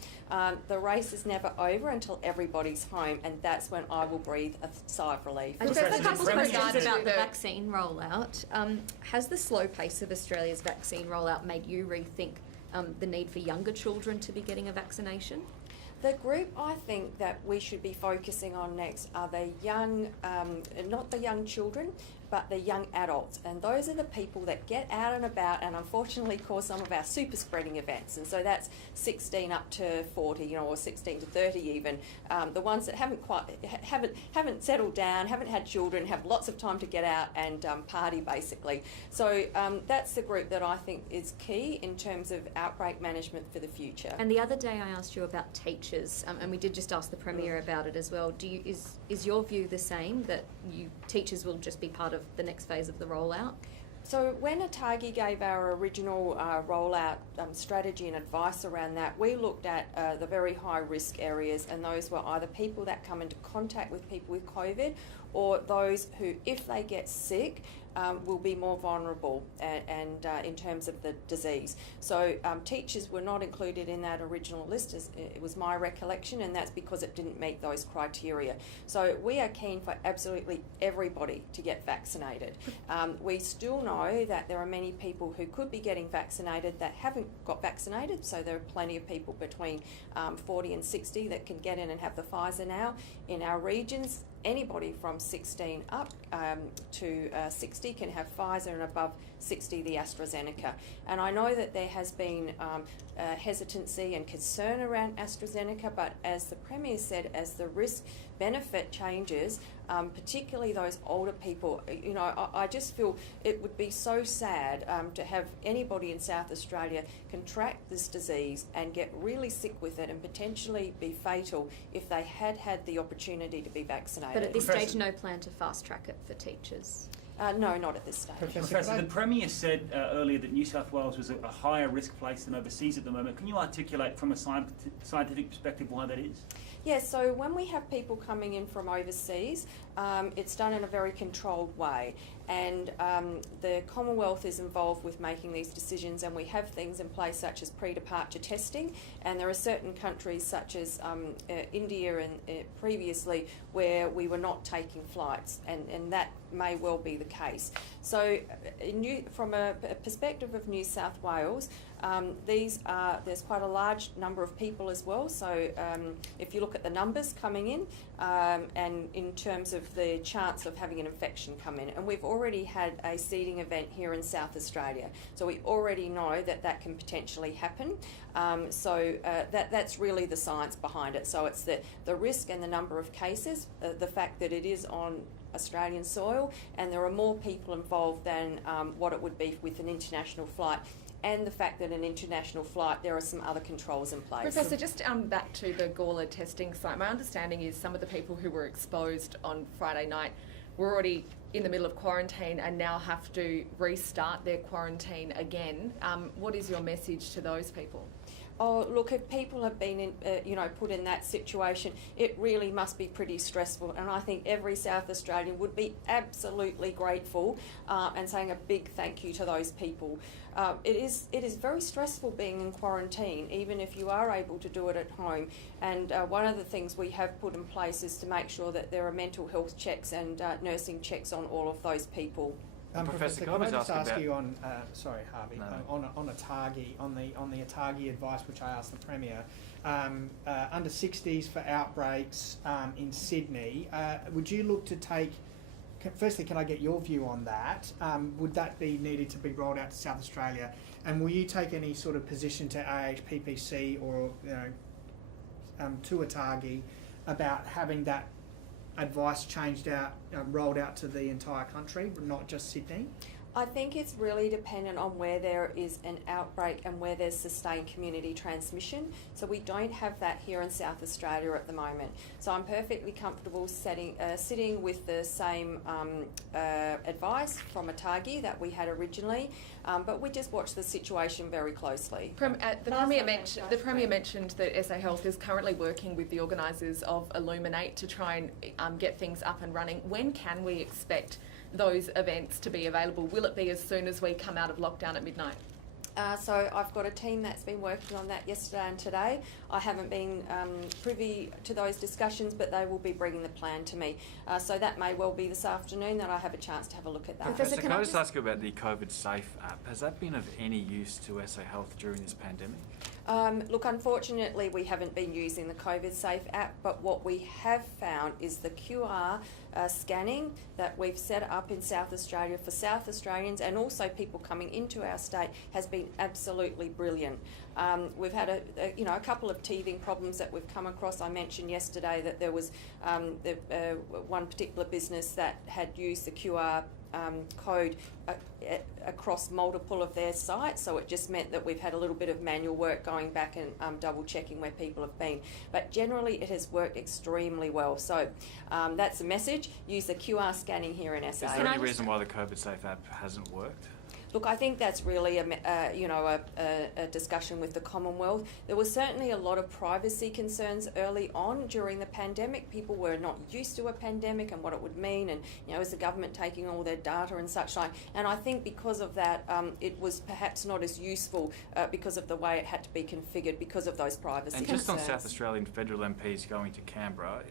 the race is never over until everybody's home, and that's when I will breathe a sigh of relief. I just have a couple of Professor, questions about the the- vaccine rollout. Has the slow pace of Australia's vaccine rollout made you rethink the need for younger children to be getting a vaccination? The group I think that we should be focusing on next are the young, not the young children, but the young adults. And those are the people that get out and about and unfortunately cause some of our super spreading events. And so that's 16 up to 40, or 16 to 30 even. The ones that haven't settled down, haven't had children, have lots of time to get out and party basically. So that's the group that I think is key in terms of outbreak management for the future. And the other day I asked you about teachers, and we did just ask the Premier about it as well. Is your view the same, that teachers will just be part of the next phase of the rollout? So when ATAGI gave our original rollout strategy and advice around that, we looked at the very high risk areas, and those were either people that come into contact with people with COVID, or those who, if they get sick, will be more vulnerable and in terms of the disease. So teachers were not included in that original list, as it was my recollection, and that's because it didn't meet those criteria. So we are keen for absolutely everybody to get vaccinated. We still know that there are many people who could be getting vaccinated that haven't got vaccinated, so there are plenty of people between 40 and 60 that can get in and have the Pfizer now. In our regions, anybody from 16 up to 60 can have Pfizer, and above 60 the AstraZeneca. And I know that there has been hesitancy and concern around AstraZeneca, but as the Premier said, as the risk-benefit changes, particularly those older people, I just feel it would be so sad to have anybody in South Australia contract this disease and get really sick with it and potentially be fatal if they had the opportunity to be vaccinated. But at this Professor- stage, no plan to fast track it for teachers? No, not at this stage. Professor, the Premier said earlier that New South Wales was a higher risk place than overseas at the moment. Can you articulate from a scientific perspective why that is? Yeah, so when we have people coming in from overseas, it's done in a very controlled way, and the Commonwealth is involved with making these decisions, and we have things in place such as pre-departure testing, and there are certain countries such as India and previously where we were not taking flights, and that may well be the case. So from a perspective of New South Wales, there's quite a large number of people as well, so if you look at the numbers coming in and in terms of the chance of having an infection come in, and we've already had a seeding event here in South Australia, so we already know that can potentially happen. So that's really the science behind it. So it's the risk and the number of cases, the fact that it is on Australian soil, and there are more people involved than what it would be with an international flight, and the fact that an international flight, there are some other controls in place. Professor, just back to the Gawler testing site, my understanding is some of the people who were exposed on Friday night were already in the middle of quarantine and now have to restart their quarantine again. What is your message to those people? Oh, look, if people have been put in that situation, it really must be pretty stressful, and I think every South Australian would be absolutely grateful and saying a big thank you to those people. It is very stressful being in quarantine, even if you are able to do it at home, and one of the things we have put in place is to make sure that there are mental health checks and nursing checks on all of those people. Professor, can I just ask about- you on, sorry Harvey, No. on ATAGI, on the ATAGI advice which I asked the Premier, under 60s for outbreaks in Sydney, would you look to take, firstly can I get your view on that, would that be needed to be rolled out to South Australia, and will you take any sort of position to AHPPC or to ATAGI about having that advice changed out, rolled out to the entire country, not just Sydney? I think it's really dependent on where there is an outbreak and where there's sustained community transmission. So we don't have that here in South Australia at the moment. So I'm perfectly comfortable sitting with the same advice from ATAGI that we had originally, but we just watch the situation very closely. The Premier mentioned that SA Health is currently working with the organisers of Illuminate to try and get things up and running. When can we expect those events to be available? Will it be as soon as we come out of lockdown at midnight? So I've got a team that's been working on that yesterday and today. I haven't been privy to those discussions, but they will be bringing the plan to me. So that may well be this afternoon that I have a chance to have a look at that. Professor, can I just ask you about the COVID Safe app? Has that been of any use to SA Health during this pandemic? Look, unfortunately, we haven't been using the COVID Safe app, but what we have found is the QR scanning that we've set up in South Australia for South Australians and also people coming into our state has been absolutely brilliant. We've had a couple of teething problems that we've come across. I mentioned yesterday that there was one particular business that had used the QR code across multiple of their sites, so it just meant that we've had a little bit of manual work going back and double checking where people have been, but generally it has worked extremely well. So that's the message: use the QR scanning here in SA. Is there any reason why the COVID Safe app hasn't worked? Look, I think that's really a discussion with the Commonwealth. There was certainly a lot of privacy concerns early on during the pandemic. People were not used to a pandemic and what it would mean, and is the government taking all their data and such like. And I think because of that, it was perhaps not as useful because of the way it had to be configured because of those privacy and concerns. And just on South Australian federal MPs going to Canberra,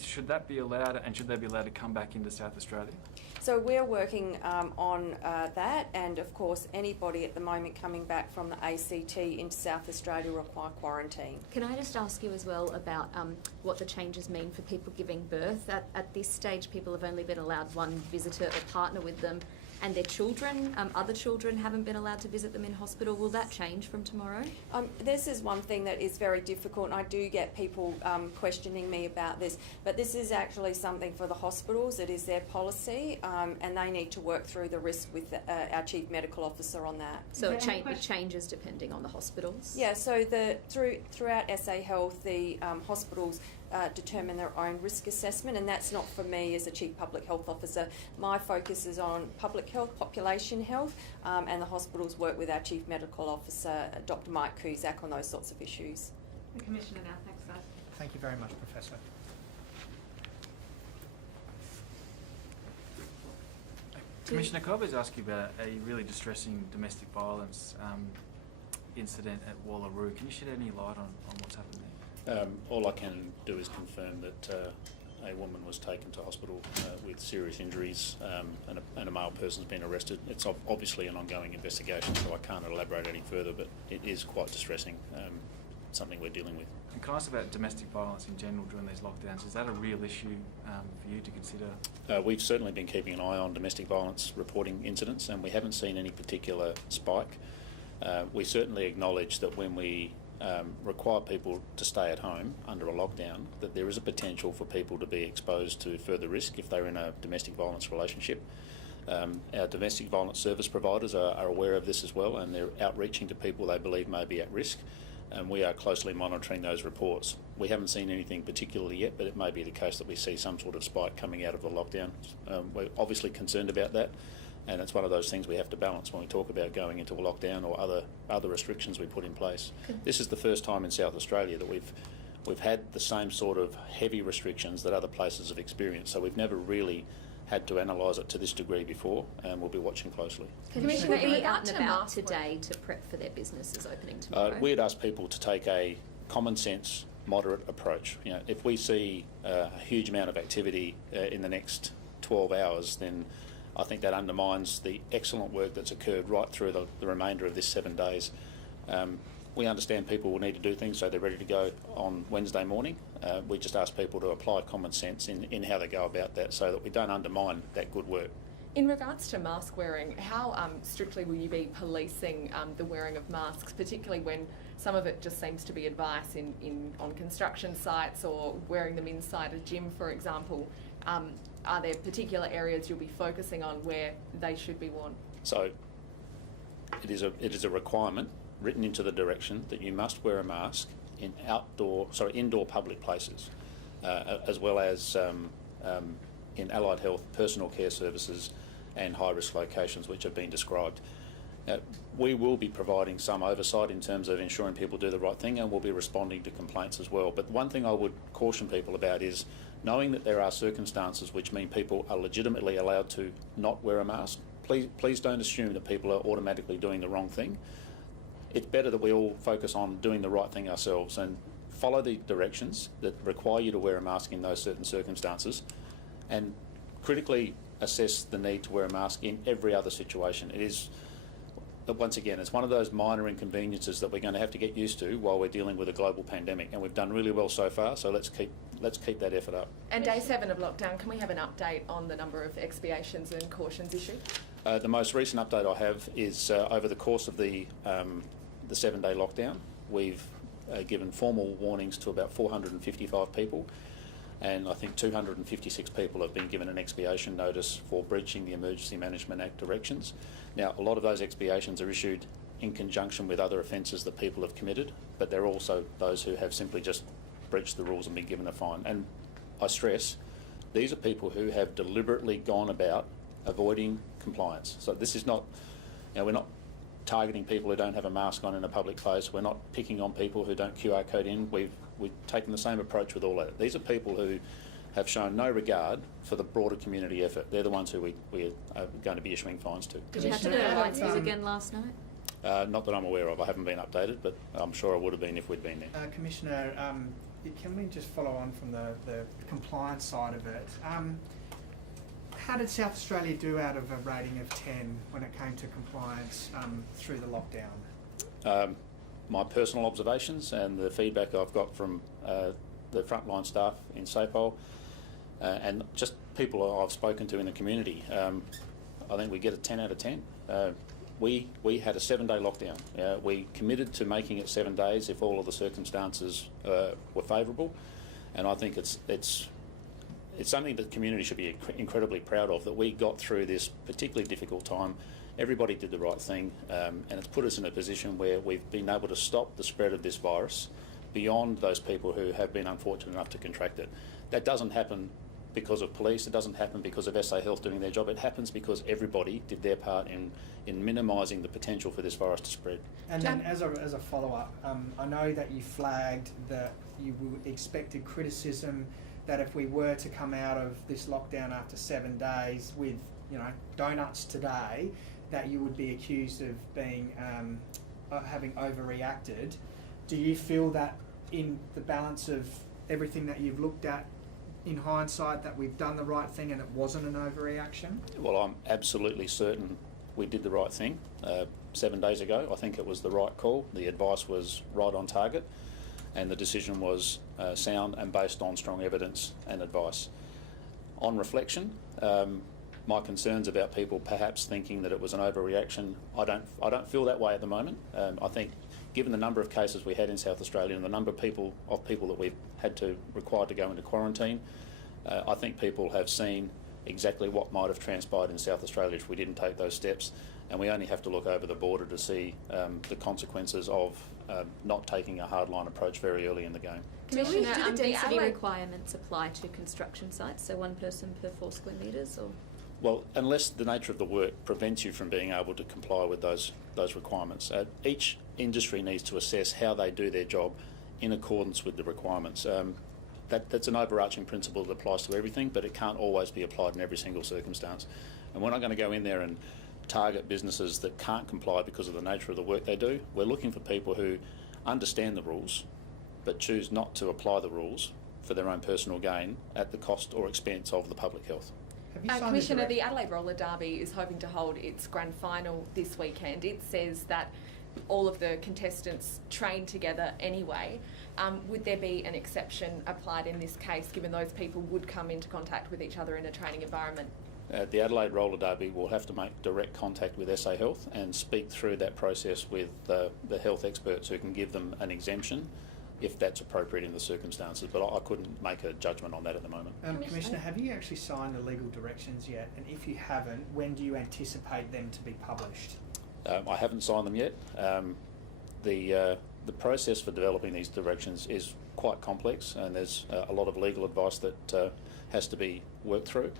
should that be allowed, and should they be allowed to come back into South Australia? So we're working on that, and of course anybody at the moment coming back from the ACT into South Australia require quarantine. Can I just ask you as well about what the changes mean for people giving birth? At this stage, people have only been allowed one visitor or partner with them, and their children, other children haven't been allowed to visit them in hospital. Will that change from tomorrow? This is one thing that is very difficult, and I do get people questioning me about this, but this is actually something for the hospitals. It is their policy, and they need to work through the risk with our Chief Medical Officer on that. So it changes depending on the hospitals? Yeah, so throughout SA Health, the hospitals determine their own risk assessment, and that's not for me as a Chief Public Health Officer. My focus is on public health, population health, and the hospitals work with our Chief Medical Officer, Dr. Mike Cusack, on those sorts of issues. The Commissioner now. Thanks, guys. Thank you very much, Professor. Commissioner, could I please ask you about a really distressing domestic violence incident at Wallaroo? Can you shed any light on what's happened there? All I can do is confirm that a woman was taken to hospital with serious injuries and a male person's been arrested. It's obviously an ongoing investigation, so I can't elaborate any further, but it is quite distressing, something we're dealing with. And can I ask about domestic violence in general during these lockdowns? Is that a real issue for you to consider? We've certainly been keeping an eye on domestic violence reporting incidents, and we haven't seen any particular spike. We certainly acknowledge that when we require people to stay at home under a lockdown, that there is a potential for people to be exposed to further risk if they're in a domestic violence relationship. Our domestic violence service providers are aware of this as well, and they're outreaching to people they believe may be at risk, and we are closely monitoring those reports. We haven't seen anything particularly yet, but it may be the case that we see some sort of spike coming out of the lockdown. We're obviously concerned about that, and it's one of those things we have to balance when we talk about going into a lockdown or other restrictions we put in place. This is the first time in South Australia that we've had the same sort of heavy restrictions that other places have experienced, so we've never really had to analyse it to this degree before, and we'll be watching closely. Commissioner, are you out and about today to prep for their businesses opening tomorrow? We'd ask people to take a common sense, moderate approach. If we see a huge amount of activity in the next 12 hours, then I think that undermines the excellent work that's occurred right through the remainder of this 7 days. We understand people will need to do things so they're ready to go on Wednesday morning. We just ask people to apply common sense in how they go about that so that we don't undermine that good work. In regards to mask wearing, how strictly will you be policing the wearing of masks, particularly when some of it just seems to be advice on construction sites or wearing them inside a gym, for example? Are there particular areas you'll be focusing on where they should be worn? So it is a requirement written into the direction that you must wear a mask in indoor public places, as well as in allied health, personal care services and high-risk locations which have been described. We will be providing some oversight in terms of ensuring people do the right thing, and we'll be responding to complaints as well. But one thing I would caution people about is knowing that there are circumstances which mean people are legitimately allowed to not wear a mask. Please don't assume that people are automatically doing the wrong thing. It's better that we all focus on doing the right thing ourselves and follow the directions that require you to wear a mask in those certain circumstances, and critically assess the need to wear a mask in every other situation. It is, once again, it's one of those minor inconveniences that we're going to have to get used to while we're dealing with a global pandemic, and we've done really well so far, so let's keep that effort up. And day 7 of lockdown, can we have an update on the number of expiations and cautions issued? The most recent update I have is over the course of the 7-day lockdown, we've given formal warnings to about 455 people, and I think 256 people have been given an expiation notice for breaching the Emergency Management Act directions. Now, a lot of those expiations are issued in conjunction with other offences that people have committed, but there are also those who have simply just breached the rules and been given a fine. And I stress, these are people who have deliberately gone about avoiding compliance. So this is not, we're not targeting people who don't have a mask on in a public place. We're not picking on people who don't QR code in. We've taken the same approach with all of it. These are people who have shown no regard for the broader community effort. They're the ones who we are going to be issuing fines to. Did you have to do licenses again last night? Not that I'm aware of. I haven't been updated, but I'm sure I would have been if we'd been there. Commissioner, can we just follow on from the compliance side of it? How did South Australia do out of a rating of 10 when it came to compliance through the lockdown? My personal observations and the feedback I've got from the frontline staff in SAPOL and just people I've spoken to in the community, I think we get a 10 out of 10. We had a 7-day lockdown. We committed to making it 7 days if all of the circumstances were favourable, and I think it's something that the community should be incredibly proud of, that we got through this particularly difficult time. Everybody did the right thing, and it's put us in a position where we've been able to stop the spread of this virus beyond those people who have been unfortunate enough to contract it. That doesn't happen because of police, it doesn't happen because of SA Health doing their job, it happens because everybody did their part in minimising the potential for this virus to spread. And then as a follow-up, I know that you flagged that you expected criticism that if we were to come out of this lockdown after 7 days with, donuts today, that you would be accused of being having overreacted. Do you feel that in the balance of everything that you've looked at in hindsight that we've done the right thing and it wasn't an overreaction? Well, I'm absolutely certain we did the right thing 7 days ago. I think it was the right call. The advice was right on target, and the decision was sound and based on strong evidence and advice. On reflection, my concerns about people perhaps thinking that it was an overreaction, I don't feel that way at the moment. I think given the number of cases we had in South Australia and the number of people that we've required to go into quarantine, I think people have seen exactly what might have transpired in South Australia if we didn't take those steps, and we only have to look over the border to see the consequences of not taking a hardline approach very early in the game. Do the density Adelaide requirements apply to construction sites, so 1 person per 4 square metres, or? Well, unless the nature of the work prevents you from being able to comply with those requirements. Each industry needs to assess how they do their job in accordance with the requirements. That's an overarching principle that applies to everything, but it can't always be applied in every single circumstance. And we're not going to go in there and target businesses that can't comply because of the nature of the work they do. We're looking for people who understand the rules, but choose not to apply the rules for their own personal gain at the cost or expense of the public health. Commissioner, the Adelaide Roller Derby is hoping to hold its grand final this weekend. It says that all of the contestants train together anyway. Would there be an exception applied in this case, given those people would come into contact with each other in a training environment? The Adelaide Roller Derby will have to make direct contact with SA Health and speak through that process with the health experts who can give them an exemption if that's appropriate in the circumstances, but I couldn't make a judgment on that at the moment. Commissioner, have you actually signed the legal directions yet? And if you haven't, when do you anticipate them to be published? I haven't signed them yet. The process for developing these directions is quite complex, and there's a lot of legal advice that has to be worked through.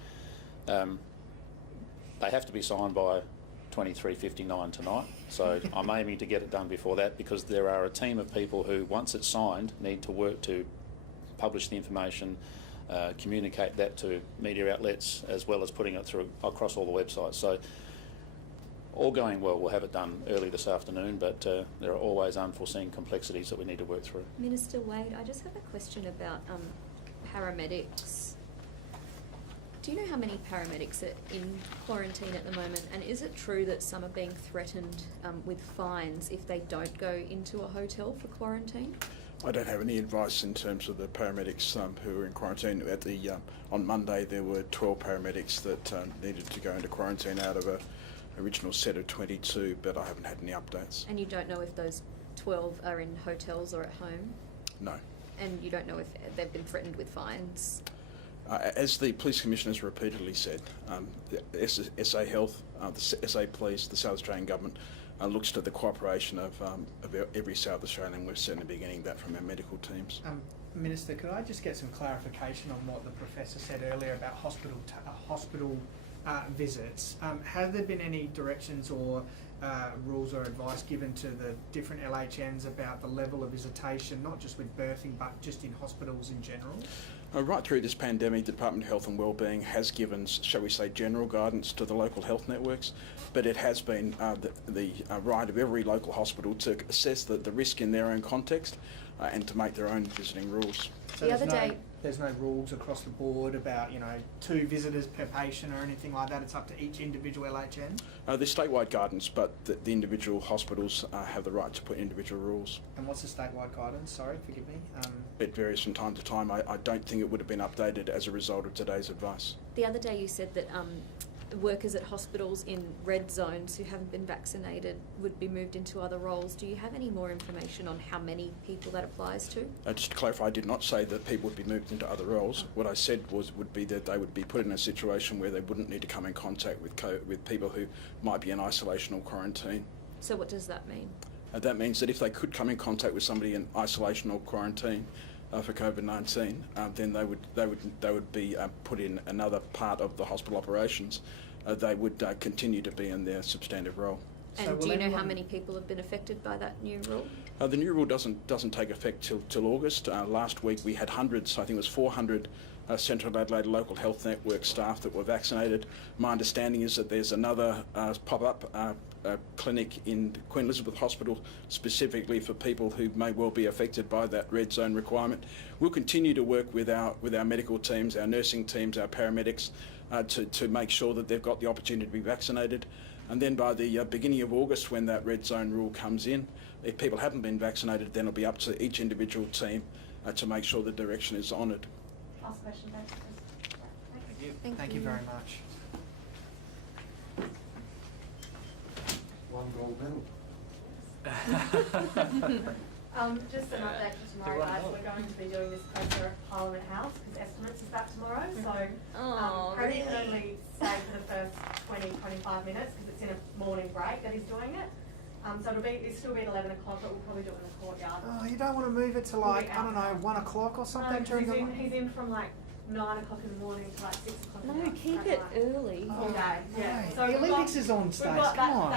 They have to be signed by 23:59 tonight, so I'm aiming to get it done before that, because there are a team of people who, once it's signed, need to work to publish the information, communicate that to media outlets, as well as putting it through across all the websites. So, all going well, we'll have it done early this afternoon, but there are always unforeseen complexities that we need to work through. Minister Wade, I just have a question about paramedics. Do you know how many paramedics are in quarantine at the moment? And is it true that some are being threatened with fines if they don't go into a hotel for quarantine? I don't have any advice in terms of the paramedics who are in quarantine. On Monday there were 12 paramedics that needed to go into quarantine out of a original set of 22, but I haven't had any updates. And you don't know if those 12 are in hotels or at home? No. And you don't know if they've been threatened with fines? As the Police Commissioner has repeatedly said, the SA Health, the SA Police, the South Australian Government looks to the cooperation of every South Australian. We're certainly beginning that from our medical teams. Minister, could I just get some clarification on what the Professor said earlier about hospital visits? Have there been any directions or rules or advice given to the different LHNs about the level of visitation, not just with birthing, but just in hospitals in general? Right through this pandemic, the Department of Health and Wellbeing has given, shall we say, general guidance to the local health networks, but it has been the right of every local hospital to assess the risk in their own context and to make their own visiting rules. So the other day, there's no rules across the board about 2 visitors per patient or anything like that. It's up to each individual LHN. There's statewide guidance, but the individual hospitals have the right to put individual rules. And what's the statewide guidance? Sorry, forgive me. It varies from time to time. I don't think it would have been updated as a result of today's advice. the other day you said that workers at hospitals in red zones who haven't been vaccinated would be moved into other roles. Do you have any more information on how many people that applies to? Just to clarify, I did not say that people would be moved into other roles. What I said would be that they would be put in a situation where they wouldn't need to come in contact with people who might be in isolation or quarantine. So what does that mean? That means that if they could come in contact with somebody in isolation or quarantine for COVID-19, then they would be put in another part of the hospital operations. They would continue to be in their substantive role. And So do will you know how anyone- many people have been affected by that new rule? The new rule doesn't take effect till August. Last week we had hundreds, I think it was 400 Central Adelaide Local Health Network staff that were vaccinated. My understanding is that there's another pop-up clinic in Queen Elizabeth Hospital specifically for people who may well be affected by that red zone requirement. We'll continue to work with our medical teams, our nursing teams, our paramedics to make sure that they've got the opportunity to be vaccinated. And then by the beginning of August, when that red zone rule comes in, if people haven't been vaccinated, then it'll be up to each individual team to make sure the direction is honoured. Last question, thanks. Thank you very much. One gold medal. Just an update for tomorrow, guys. We're going to be doing this closer at Parliament House because estimates is back tomorrow. So Freddie can only stay for the first 20-25 minutes because it's in a morning break that he's doing it. So it'll still be at 11 o'clock, but we'll probably do it in the courtyard. Oh, you don't want to move it to like, I don't know, 1 o'clock or something during the... He's in from like 9 o'clock in the morning to like 6 o'clock. No, keep it early. All day, yeah. No, the Olympics is on stage, come on.